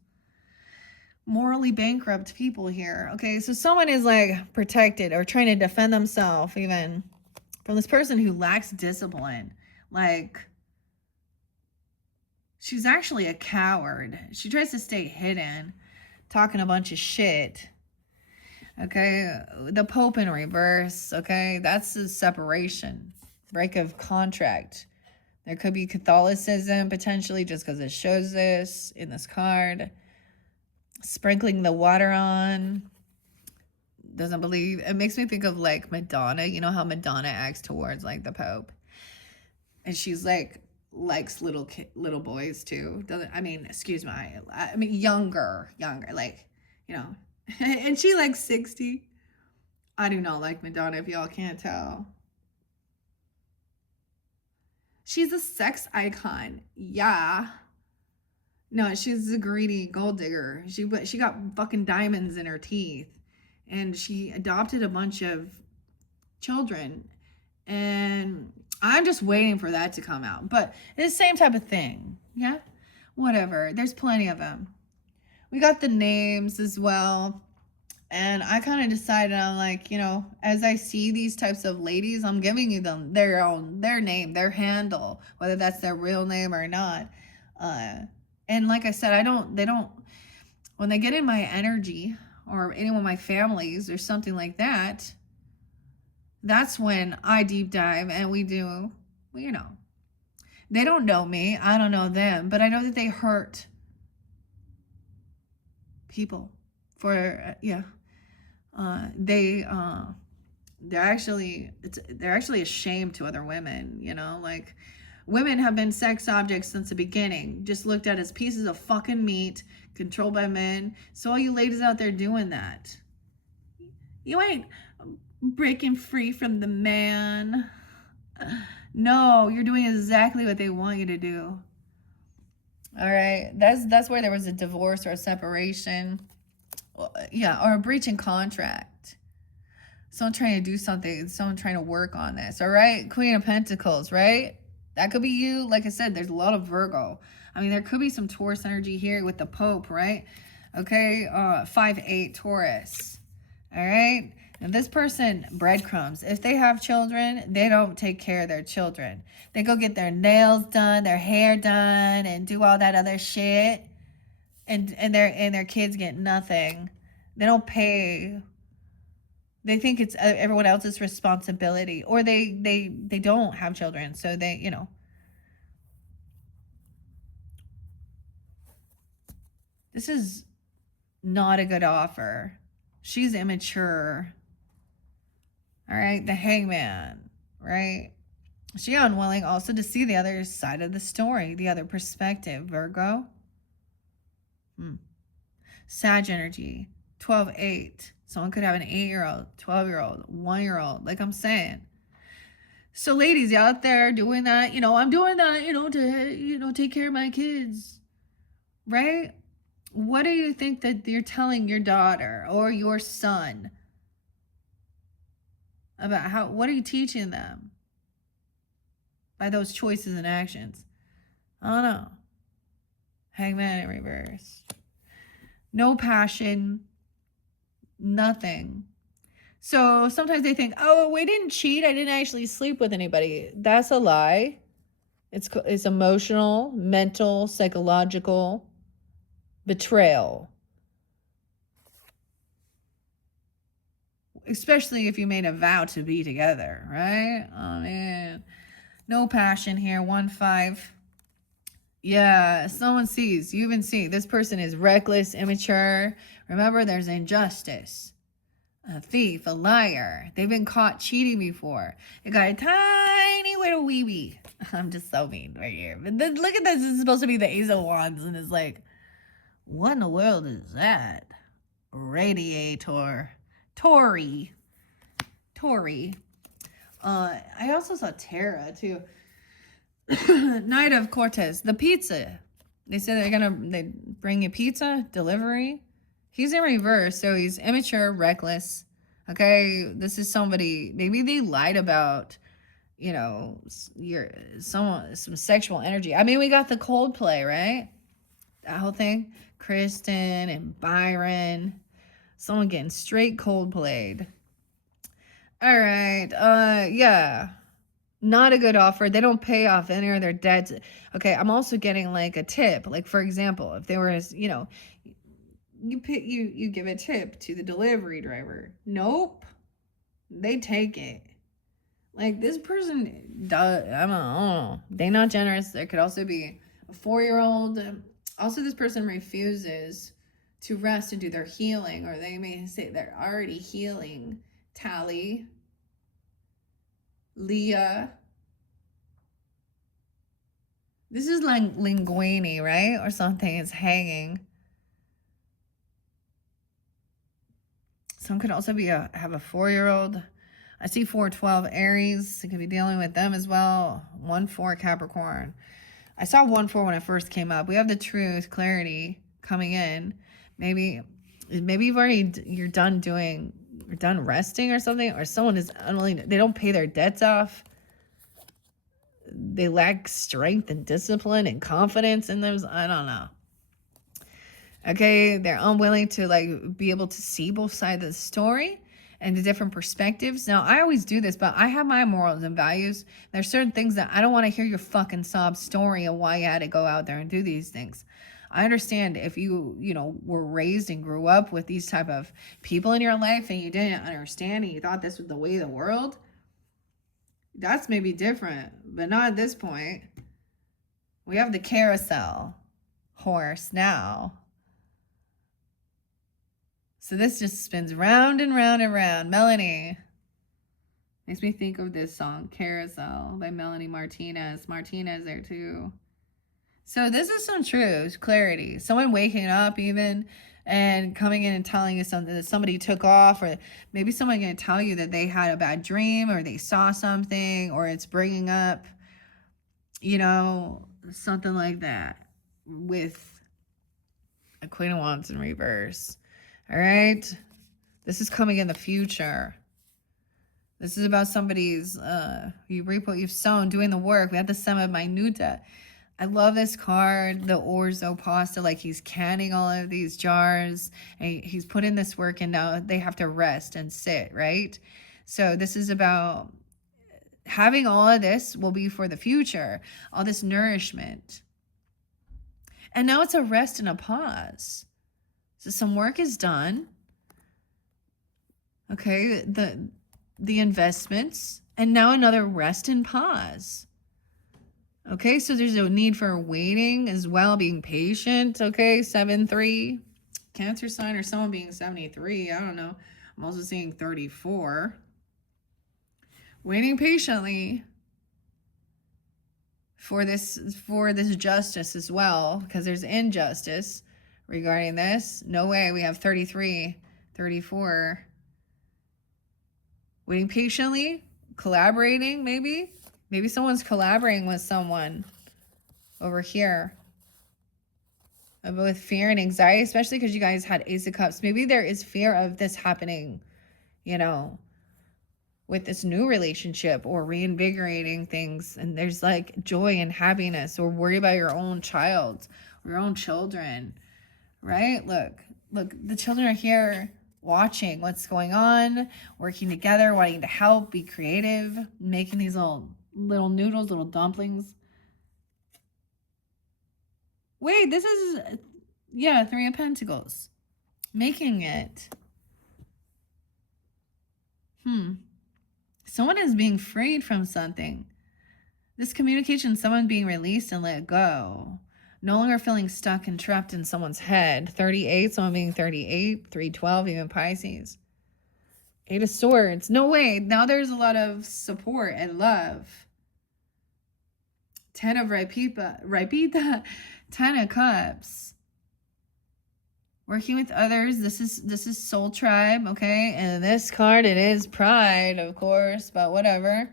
Morally bankrupt people here. Okay, so someone is like protected or trying to defend themselves even from this person who lacks discipline. Like, she's actually a coward. She tries to stay hidden, talking a bunch of shit. Okay, the Pope in reverse. Okay, that's the separation, break of contract. There could be Catholicism potentially just because it shows this in this card. Sprinkling the water on, doesn't believe. It makes me think of like Madonna. You know how Madonna acts towards like the Pope, and she's like likes little boys too. Doesn't, I mean, excuse me, I mean younger, like, you know, and she like 60. I do not like Madonna, if y'all can't tell. She's a sex icon, yeah. No, she's a greedy gold digger. She got fucking diamonds in her teeth, and she adopted a bunch of children, and I'm just waiting for that to come out. But it's the same type of thing, yeah. Whatever. There's plenty of them. We got the names as well, and I kind of decided, I'm like, you know, as I see these types of ladies, I'm giving you them their name, their handle, whether that's their real name or not. And like I said, they don't, when they get in my energy or any of my families or something like that, that's when I deep dive and we do, you know, they don't know me. I don't know them, but I know that they hurt people for, yeah. They're actually ashamed to other women, you know, like, women have been sex objects since the beginning, just looked at as pieces of fucking meat, controlled by men. So all you ladies out there doing that, you ain't breaking free from the man. No, you're doing exactly what they want you to do. All right, that's where there was a divorce or a separation, yeah, or a breach in contract. Someone trying to do something, someone trying to work on this. All right, Queen of Pentacles, right? That could be you. Like I said, there's a lot of Virgo. I mean, there could be some Taurus energy here with the Pope, right? Okay, 5-8 Taurus. All right. And this person, breadcrumbs. If they have children, they don't take care of their children. They go get their nails done, their hair done, and do all that other shit. And their kids get nothing. They don't pay They think it's everyone else's responsibility, or they don't have children, so they, you know. This is not a good offer. She's immature. All right, the hangman, right? She unwilling also to see the other side of the story, the other perspective, Virgo. Sag energy, 12-8. Someone could have an 8-year-old, 12-year-old, 1-year-old, like I'm saying. So ladies out there doing that, you know, I'm doing that, you know, to, you know, take care of my kids, right? What do you think that you're telling your daughter or your son about how, what are you teaching them by those choices and actions? I don't know. Hangman in reverse. No passion, nothing. So sometimes they think, oh, we didn't cheat. I didn't actually sleep with anybody. That's a lie. It's emotional, mental, psychological betrayal. Especially if you made a vow to be together, right? Oh, man. No passion here. 1-5. Yeah, someone sees. You even see. This person is reckless, immature. Remember, there's injustice. A thief, a liar. They've been caught cheating before. They got a tiny little wee. I'm just so mean right here. But then look at this. This is supposed to be the Ace of Wands. And it's like, what in the world is that? Radiator. Tori. I also saw Tara too. Knight of Cortez. The pizza. They said they bring you pizza delivery. He's in reverse, so he's immature, reckless. Okay, this is somebody, maybe they lied about, you know, some sexual energy. I mean, we got the Coldplay, right? That whole thing. Kristen and Byron. Someone getting straight Coldplayed. All right. Yeah. Not a good offer. They don't pay off any of their debts. Okay, I'm also getting like a tip. Like, for example, if there was, you know, you give a tip to the delivery driver. Nope. They take it. Like, this person does, I don't know. They're not generous. There could also be a 4-year-old. Also, this person refuses to rest and do their healing, or they may say they're already healing. Tally. Leah. This is like linguini, right? Or something. It's hanging. Some could also be have a 4-year-old. I see 4-12 Aries. You could be dealing with them as well. 1-4 Capricorn. I saw 1-4 when it first came up. We have the truth, clarity coming in. Maybe you're done resting or something, or someone is unwilling. They don't pay their debts off. They lack strength and discipline and confidence in those. I don't know. Okay, they're unwilling to like be able to see both sides of the story and the different perspectives. Now, I always do this, but I have my morals and values. There's certain things that I don't want to hear your fucking sob story of why you had to go out there and do these things. I understand if you know, were raised and grew up with these type of people in your life and you didn't understand and you thought this was the way of the world. That's maybe different, but not at this point. We have the carousel horse now. So this just spins round and round and round. Melanie. Makes me think of this song, Carousel, by Melanie Martinez. Martinez there too. So this is some truth, clarity. Someone waking up even and coming in and telling you something that somebody took off, or maybe someone going to tell you that they had a bad dream or they saw something, or it's bringing up, you know, something like that with a Queen of Wands in reverse. All right. This is coming in the future. This is about somebody's, you reap what you've sown, doing the work. We have the Sema Minuta. I love this card, the orzo pasta, like he's canning all of these jars. And he's put in this work and now they have to rest and sit, right? So this is about having all of this will be for the future, all this nourishment. And now it's a rest and a pause. So some work is done. Okay, the investments, and now another rest and pause. Okay, so there's a need for waiting as well, being patient. Okay, 7-3. Cancer sign or someone being 73. I don't know. I'm also seeing 34. Waiting patiently for this justice as well, because there's injustice regarding this. No way. We have 33, 34. Waiting patiently, collaborating maybe. Maybe someone's collaborating with someone over here. With fear and anxiety, especially because you guys had Ace of Cups. Maybe there is fear of this happening, you know, with this new relationship or reinvigorating things. And there's like joy and happiness, or worry about your own child or your own children, right? Look, the children are here watching what's going on, working together, wanting to help, be creative, making these little noodles, little dumplings. Wait, this is, yeah, 3 of Pentacles. Making it. Someone is being freed from something. This communication, someone being released and let go. No longer feeling stuck and trapped in someone's head. 38, someone being 38. 312, even Pisces. 8 of Swords. No way. Now there's a lot of support and love. 10 of Repita. 10 of Cups. Working with others. This is Soul Tribe, okay? And this card, it is Pride, of course, but whatever.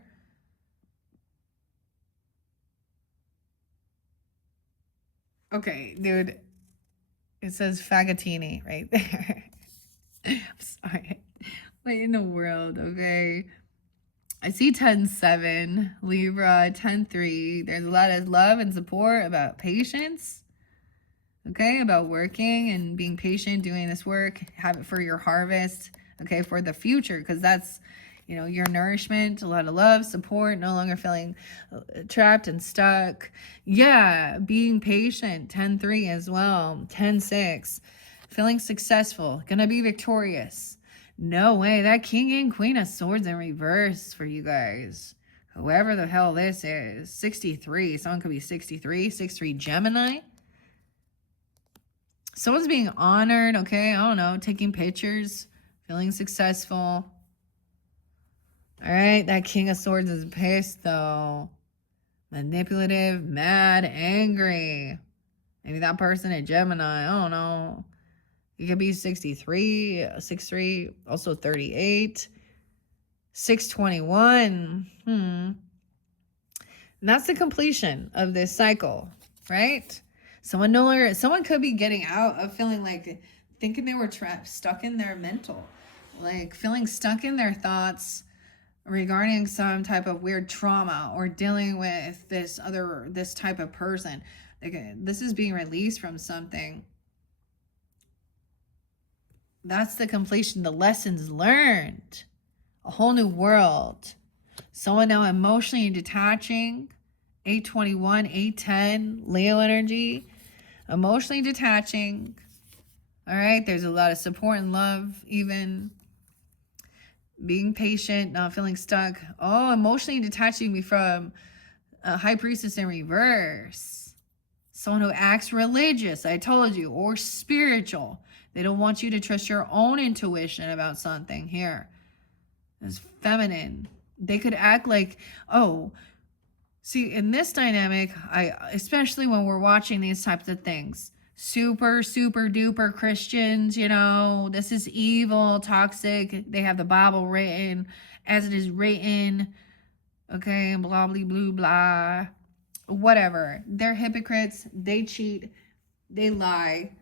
Okay, dude. It says Fagatini right there. I'm sorry. What in the world, okay? I see 10-7, Libra, 10-3. There's a lot of love and support about patience. Okay, about working and being patient, doing this work, have it for your harvest, okay, for the future, because that's, you know, your nourishment, a lot of love, support, no longer feeling trapped and stuck. Yeah, being patient, 10-3 as well, 10-6, feeling successful, gonna be victorious. No way, that King and Queen of Swords in reverse for you guys. Whoever the hell this is, 63, someone could be 63, 6-3 Gemini. Someone's being honored, okay? I don't know, taking pictures, feeling successful. All right, that King of Swords is pissed, though. Manipulative, mad, angry. Maybe that person at Gemini, I don't know. It could be 63, 6-3, also 38. 621. And that's the completion of this cycle, right? Someone could be getting out of feeling like thinking they were trapped, stuck in their mental, like feeling stuck in their thoughts regarding some type of weird trauma or dealing with this type of person. Like, this is being released from something. That's the completion, the lessons learned, a whole new world. Someone now emotionally detaching. 821, 810, Leo energy. Emotionally detaching. All right, there's a lot of support and love, even being patient, not feeling stuck. Oh, emotionally detaching me from a High Priestess in reverse. Someone who acts religious, I told you, or spiritual. They don't want you to trust your own intuition about something here. It's feminine. They could act like, oh, see, in this dynamic, especially when we're watching these types of things, super duper Christians, you know, this is evil, toxic. They have the Bible written as it is written. Okay, blah, blah, blah, blah. Whatever. They're hypocrites. They cheat. They lie.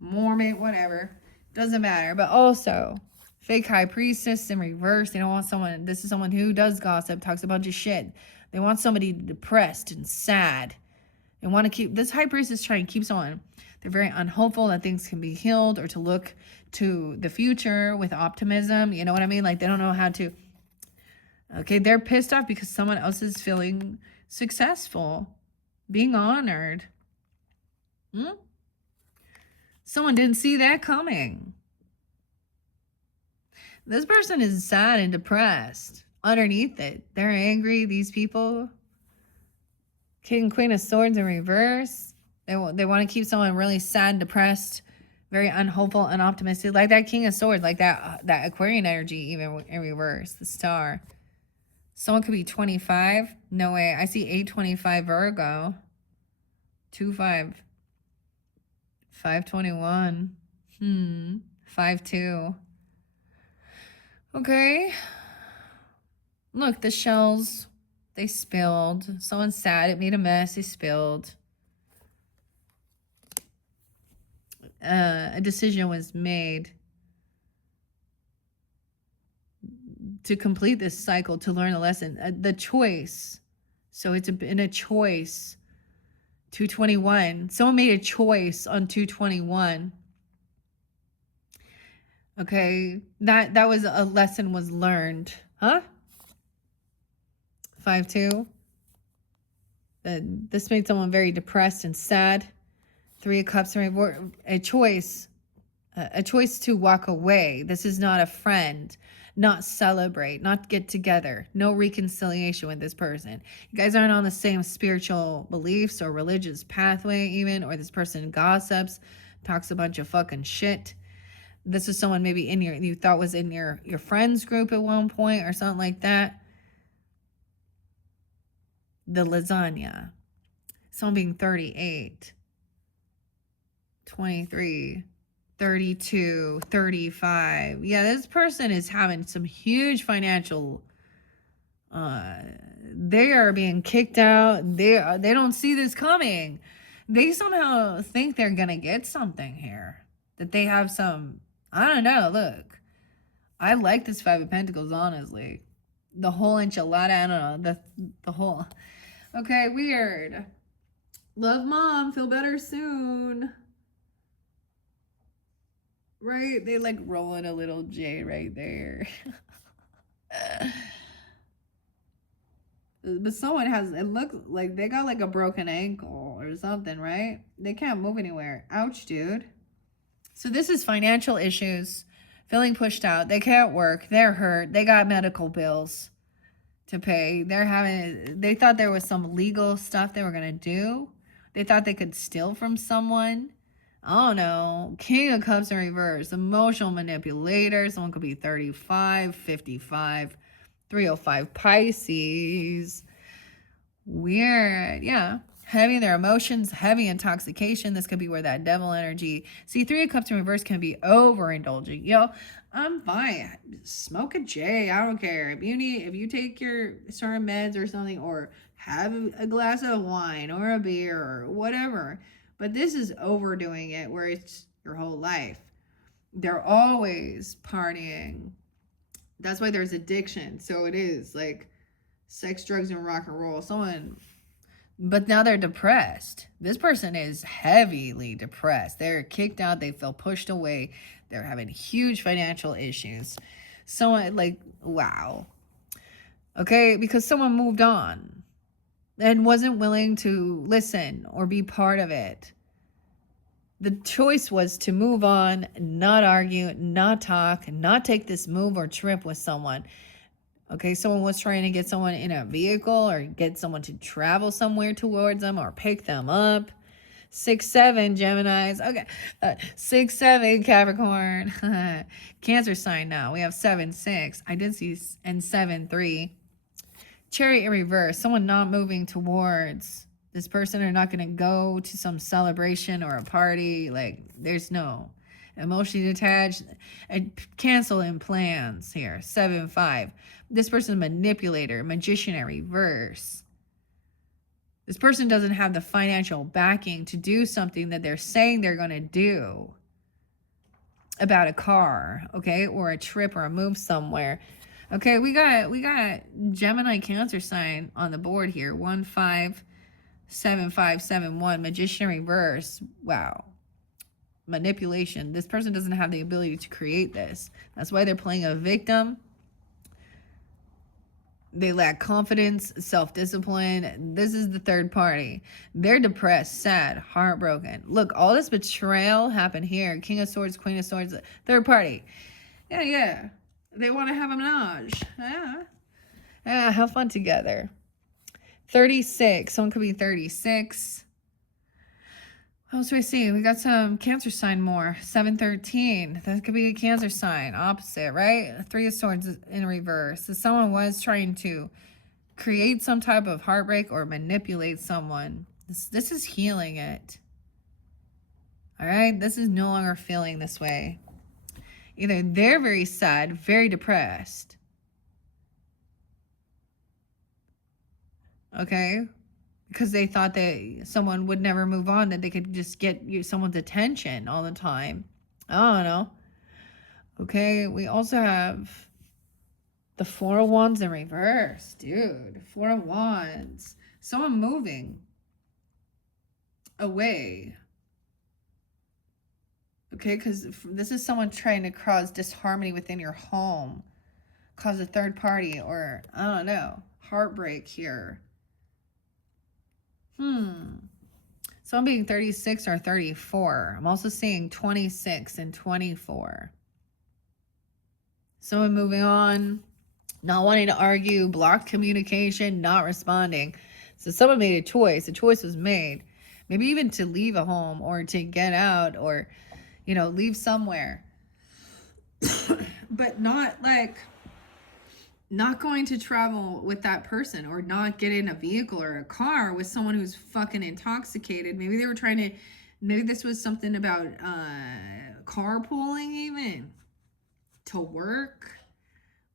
Mormon, whatever. Doesn't matter. But also, fake High Priestess in reverse. They don't want someone, this is someone who does gossip, talks a bunch of shit. They want somebody depressed and sad. They want to keep, this High Priestess trying to keep someone. They're very unhopeful that things can be healed or to look to the future with optimism. You know what I mean? Like, they don't know how to. Okay, they're pissed off because someone else is feeling successful, being honored. Someone didn't see that coming. This person is sad and depressed. Underneath it, they're angry. These people, King and Queen of Swords in reverse. They want to keep someone really sad, depressed, very unhopeful, and optimistic, like that King of Swords, like that Aquarian energy, even in reverse. The Star. Someone could be 25. No way. I see 825 Virgo. 25. 521. 52. Okay. Look, the shells, they spilled. Someone's sad. It made a mess. They spilled. A decision was made to complete this cycle, to learn a lesson. The choice. So it's in a choice. 221. Someone made a choice on 221. Okay. That was a lesson was learned. Huh? 5-2. This made someone very depressed and sad. 3 of Cups. A choice. A choice to walk away. This is not a friend. Not celebrate. Not get together. No reconciliation with this person. You guys aren't on the same spiritual beliefs or religious pathway even. Or this person gossips. Talks a bunch of fucking shit. This is someone maybe you thought was in your friends group at one point or something like that. The lasagna. Someone being 38. 23. 32, 35. Yeah, this person is having some huge financial, they are being kicked out. They don't see this coming. They somehow think they're going to get something here. That they have some, I don't know, look. I like this 5 of Pentacles, honestly. The whole enchilada, I don't know, the whole. Okay, weird. Love, Mom. Feel better soon. Right? They like rolling a little J right there. But someone has, it looks like they got like a broken ankle or something, right? They can't move anywhere. Ouch, dude. So this is financial issues, feeling pushed out. They can't work. They're hurt. They got medical bills to pay. They thought there was some legal stuff they were going to do. They thought they could steal from someone. Oh no, King of Cups in reverse, emotional manipulator. Someone could be 35, 55, 305 Pisces. Weird. Yeah. Heavy in their emotions, heavy intoxication. This could be where that devil energy. See, 3 of Cups in reverse can be overindulging. Yo, I'm fine. Smoke a J. I don't care. If you take your certain meds or something, or have a glass of wine or a beer or whatever. But this is overdoing it where it's your whole life. They're always partying. That's why there's addiction. So it is like sex, drugs, and rock and roll. But now they're depressed. This person is heavily depressed. They're kicked out. They feel pushed away. They're having huge financial issues. Someone like, wow. Okay, because someone moved on and wasn't willing to listen or be part of it. The choice was to move on, not argue, not talk, not take this move or trip with someone. Okay, someone was trying to get someone in a vehicle or get someone to travel somewhere towards them or pick them up. 6-7 Geminis. Okay, 6-7 Capricorn. Cancer sign now. We have 7-6. I did see, and 7-3. Chariot in reverse. Someone not moving towards this person, are not going to go to some celebration or a party. Like, there's no emotionally detached. Canceling plans here. 7-5. This person, manipulator, magician in reverse. This person doesn't have the financial backing to do something that they're saying they're going to do about a car, okay, or a trip or a move somewhere. Okay, we got Gemini Cancer sign on the board here. 1-5-7-5-7-1, magician reverse. Wow. Manipulation. This person doesn't have the ability to create this. That's why they're playing a victim. They lack confidence, self-discipline. This is the third party. They're depressed, sad, heartbroken. Look, all this betrayal happened here. King of Swords, Queen of Swords, third party. Yeah. They want to have a menage. Yeah, have fun together. 36. Someone could be 36. What else do we see? We got some Cancer sign more. 713. That could be a Cancer sign. Opposite, right? Three of Swords in reverse. So someone was trying to create some type of heartbreak or manipulate someone. This is healing it. All right? This is no longer feeling this way. Either they're very sad, very depressed. Okay? Because they thought that someone would never move on, that they could just get someone's attention all the time. I don't know. Okay, we also have the Four of Wands in reverse. Dude, Four of Wands. Someone moving away. Okay, because this is someone trying to cause disharmony within your home. Cause a third party or, I don't know, heartbreak here. So I'm being 36 or 34. I'm also seeing 26 and 24. Someone moving on, not wanting to argue, blocked communication, not responding. So someone made a choice. A choice was made. Maybe even to leave a home or to get out or, you know, leave somewhere. But not like... not going to travel with that person or not get in a vehicle or a car with someone who's fucking intoxicated. Maybe they were trying to, maybe this was something about carpooling even to work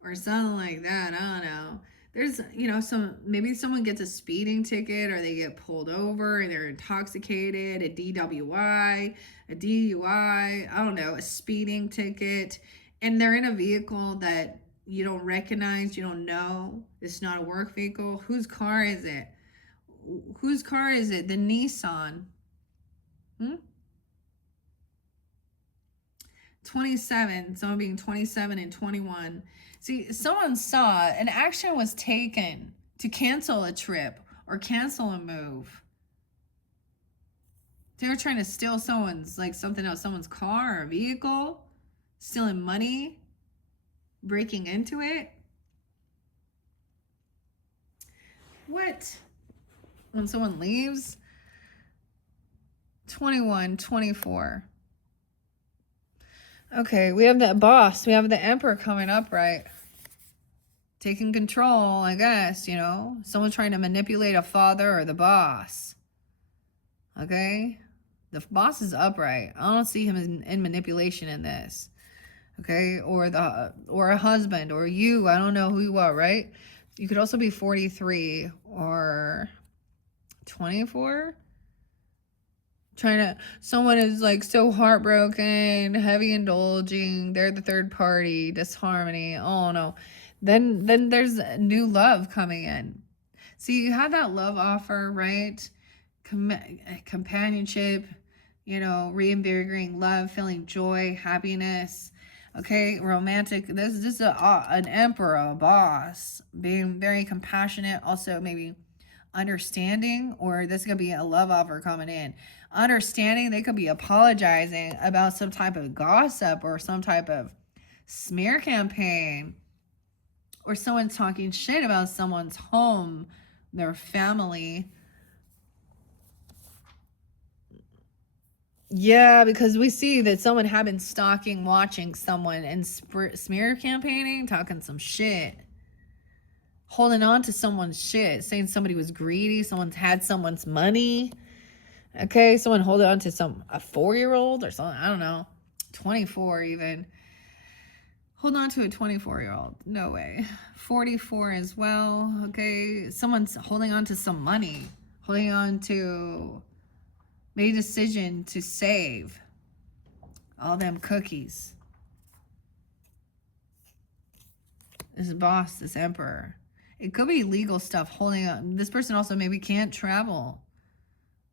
or something like that. I don't know. There's, you know, maybe someone gets a speeding ticket or they get pulled over and they're intoxicated, a DWI, a DUI, I don't know, a speeding ticket, and they're in a vehicle that you don't recognize, you don't know. It's not a work vehicle. Whose car is it? Whose car is it? The Nissan. 27. Someone being 27 and 21. See, someone saw an action was taken to cancel a trip or cancel a move. They were trying to steal someone's, like something else, someone's car or vehicle, stealing money, breaking into it. What? When someone leaves? 21, 24. Okay, we have that boss. We have the Emperor coming up, right? Taking control, I guess, you know. Someone trying to manipulate a father or the boss. Okay? The boss is upright. I don't see him in manipulation in this. Okay, or a husband or you, I don't know who you are, right? You could also be 43 or 24. Someone is like so heartbroken, heavy indulging, they're the third party, disharmony. Oh no. Then there's new love coming in. See, you have that love offer, right? Companionship, you know, reinvigorating love, feeling joy, happiness. Okay, romantic. This is an emperor, a boss, being very compassionate, also maybe understanding, or this could be a love offer coming in. Understanding, they could be apologizing about some type of gossip or some type of smear campaign, or someone talking shit about someone's home, their family. Yeah, because we see that someone had been stalking, watching someone and smear campaigning, talking some shit. Holding on to someone's shit, saying somebody was greedy, someone's had someone's money. Okay, someone holding on to a 4-year-old or something, I don't know. 24 even. Hold on to a 24-year-old. No way. 44 as well. Okay, someone's holding on to some money. Holding on to... made a decision to save all them cookies. This boss, this emperor. It could be legal stuff holding on. This person also maybe can't travel.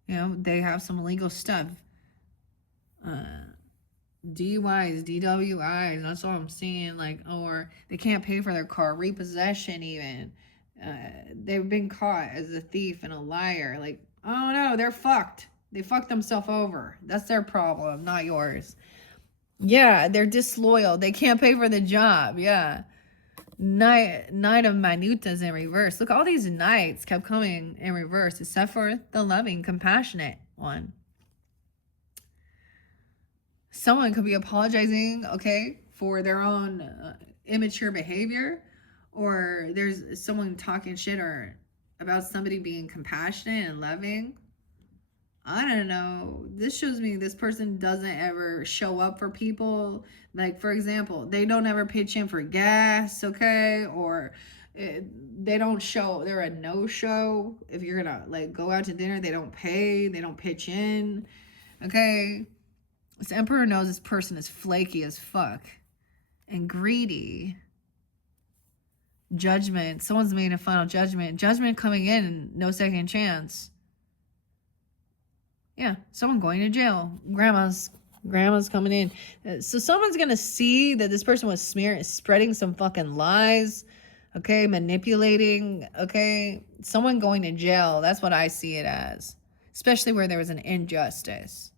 You know, they have some legal stuff. DUIs, DWIs, that's all I'm seeing. Like, or they can't pay for their car. Repossession even. They've been caught as a thief and a liar. Like, oh no, they're fucked. They fucked themselves over. That's their problem, not yours. Yeah, they're disloyal. They can't pay for the job. Yeah. Knight of Minutas in reverse. Look, all these knights kept coming in reverse, except for the loving, compassionate one. Someone could be apologizing, okay, for their own immature behavior, or there's someone talking shit or about somebody being compassionate and loving. I don't know. This shows me this person doesn't ever show up for people. Like, for example, they don't ever pitch in for gas, okay? Or they don't show, they're a no-show. If you're gonna, like, go out to dinner, they don't pay, they don't pitch in, okay? This Emperor knows this person is flaky as fuck and greedy. Judgment. Someone's made a final judgment. Judgment coming in, no second chance. Yeah, someone going to jail. Grandma's coming in. So someone's gonna see that this person was spreading some fucking lies, okay, manipulating, okay. Someone going to jail. That's what I see it as, especially where there was an injustice.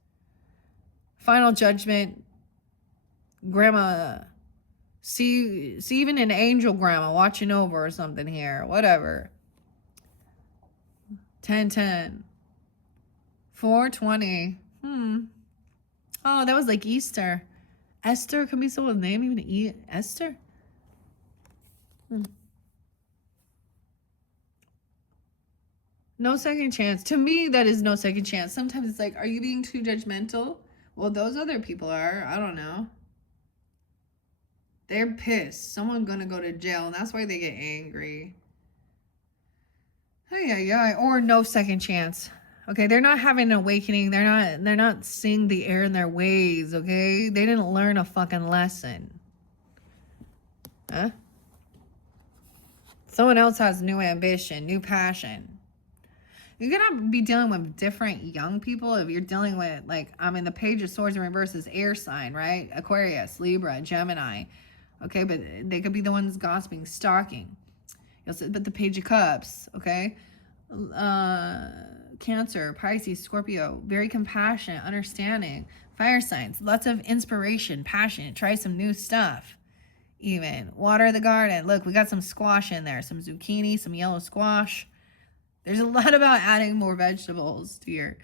Final judgment. Grandma, see even an angel grandma watching over or something here. Whatever. 10-10. 420. Oh, that was like Easter. Esther could be someone's name, even Esther. No second chance. To me, that is no second chance. Sometimes it's like, are you being too judgmental? Well, those other people are. I don't know. They're pissed. Someone's gonna go to jail, and that's why they get angry. Yeah. Or no second chance. Okay, they're not having an awakening. They're not seeing the error in their ways, okay? They didn't learn a fucking lesson. Huh? Someone else has new ambition, new passion. You're gonna be dealing with different young people. If you're dealing with, like, the Page of Swords in reverse is air sign, right? Aquarius, Libra, Gemini. Okay, but they could be the ones gossiping, stalking. But the Page of Cups, okay? Cancer, Pisces, Scorpio, very compassionate, understanding. Fire signs, lots of inspiration, passion, try some new stuff. Even water the garden. Look, we got some squash in there, some zucchini, some yellow squash. There's a lot about adding more vegetables to your,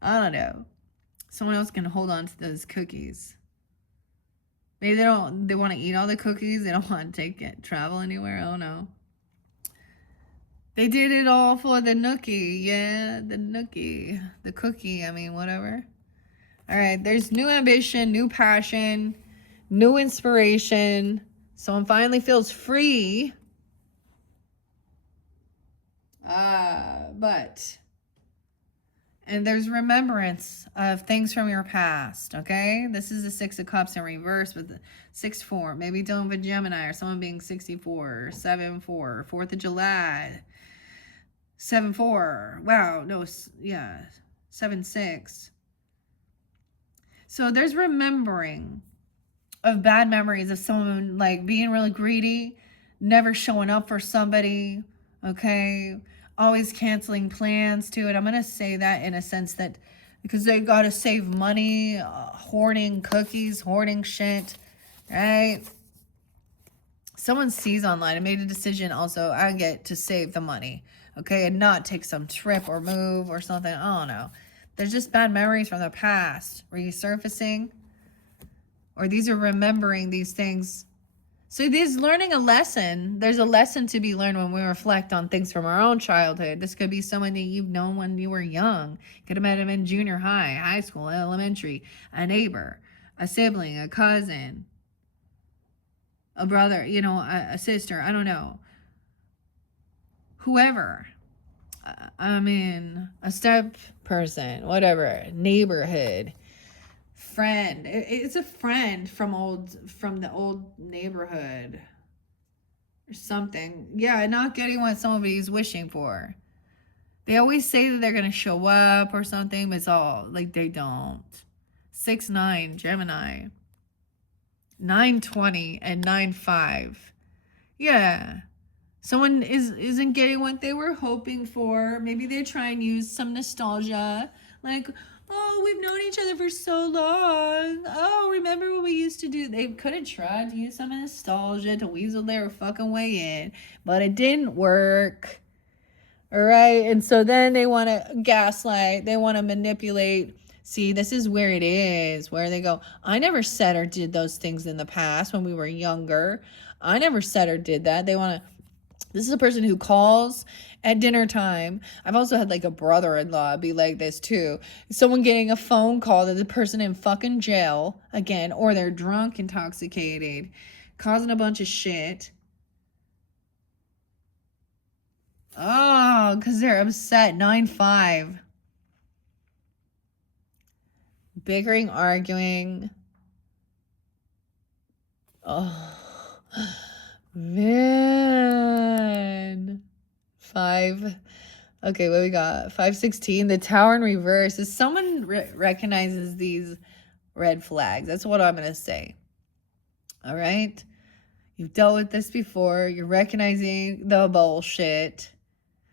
I don't know. Someone else can hold on to those cookies. Maybe they want to eat all the cookies. They don't want to travel anywhere. I don't know. They did it all for the nookie. Yeah, the nookie. The cookie, whatever. All right, there's new ambition, new passion, new inspiration. Someone finally feels free. And there's remembrance of things from your past, okay? This is the 6 of Cups in reverse with the 6-4. Maybe dealing with Gemini or someone being 64 or 7-4, 4th of July. 7-4. Wow, no, yeah, 7-6. So there's remembering of bad memories of someone, like, being really greedy, never showing up for somebody, okay? Always canceling plans to it. I'm going to say that in a sense that because they got to save money, hoarding cookies, hoarding shit, right? Someone sees online and made a decision also, I get to save the money, okay, and not take some trip or move or something. I don't know. There's just bad memories from the past resurfacing, or these are remembering these things. So this learning a lesson, there's a lesson to be learned when we reflect on things from our own childhood. This could be someone that you've known when you were young. Could have met him in junior high, high school, elementary, a neighbor, a sibling, a cousin, a brother, a sister, I don't know. Whoever. A step person, whatever, neighborhood, friend. It's a friend from the old neighborhood or something. Yeah, not getting what somebody's wishing for. They always say that they're going to show up or something, but it's all like they don't. 6-9, Gemini. 9-20 and 9-5. Yeah. Someone isn't getting what they were hoping for. Maybe they try and use some nostalgia. Like, oh, we've known each other for so long. Oh, remember when we to do, they could have tried to use some nostalgia to weasel their fucking way in, but it didn't work. All right. And so then they want to gaslight, they want to manipulate. See, this is where it is, where they go, I never said or did those things in the past when we were younger. I never said or did that. They want to, this is a person who calls at dinner time. I've also had like a brother-in-law be like this too. Someone getting a phone call that the person in fucking jail again, or they're drunk, intoxicated, causing a bunch of shit. Oh, because they're upset. 9-5. Bickering, arguing. Oh, man. 5. Okay, what we got? 5-16. The Tower in reverse. If someone recognizes these red flags, that's what I'm going to say. All right? You've dealt with this before. You're recognizing the bullshit.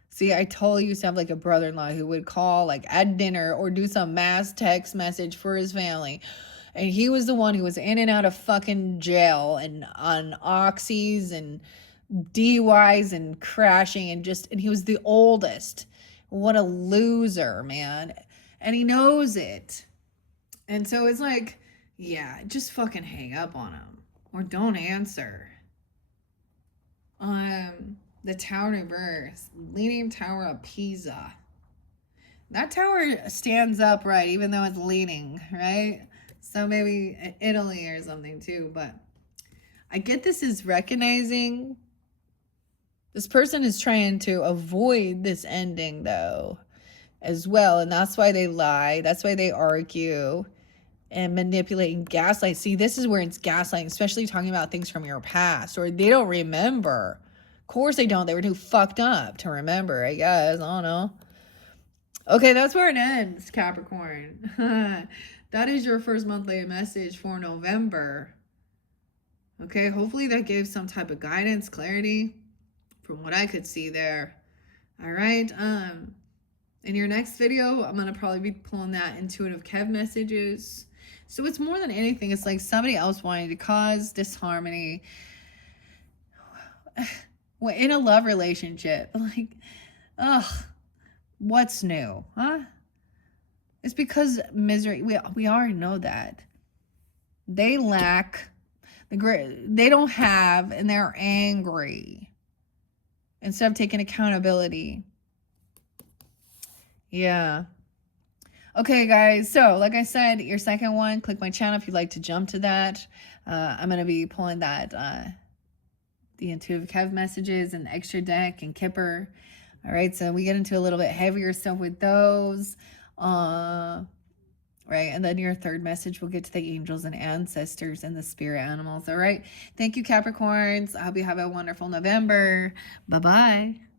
See, I totally used to have like a brother-in-law who would call like at dinner or do some mass text message for his family. And he was the one who was in and out of fucking jail and on oxys and DUIs and crashing and he was the oldest. What a loser, man. And he knows it. And so it's like, yeah, just fucking hang up on him or don't answer. The Tower reverse, Leaning Tower of Pisa. That tower stands upright even though it's leaning, right? So maybe Italy or something too, but I get this is recognizing this person is trying to avoid this ending though as well, and that's why they lie, that's why they argue and manipulate and gaslight. See, this is where it's gaslighting, especially talking about things from your past or they don't remember. Of course they don't. They were too fucked up to remember, I guess. I don't know. Okay, that's where it ends, Capricorn. That is your first monthly message for November. Okay, hopefully that gave some type of guidance, clarity from what I could see there. All right. In your next video, I'm going to probably be pulling that intuitive Kev messages. So it's more than anything, it's like somebody else wanting to cause disharmony in a love relationship. Like, ugh, what's new, huh? It's because misery, we already know that. They lack, they don't have, and they're angry instead of taking accountability. Yeah. Okay, guys. So, like I said, your second one, click my channel if you'd like to jump to that. I'm going to be pulling that, the intuitive Kev messages and extra deck and Kipper. All right, so we get into a little bit heavier stuff with those. Right, and then your third message, we'll get to the angels and ancestors and the spirit animals. All right, thank you, Capricorns. I hope you have a wonderful November. Bye-bye.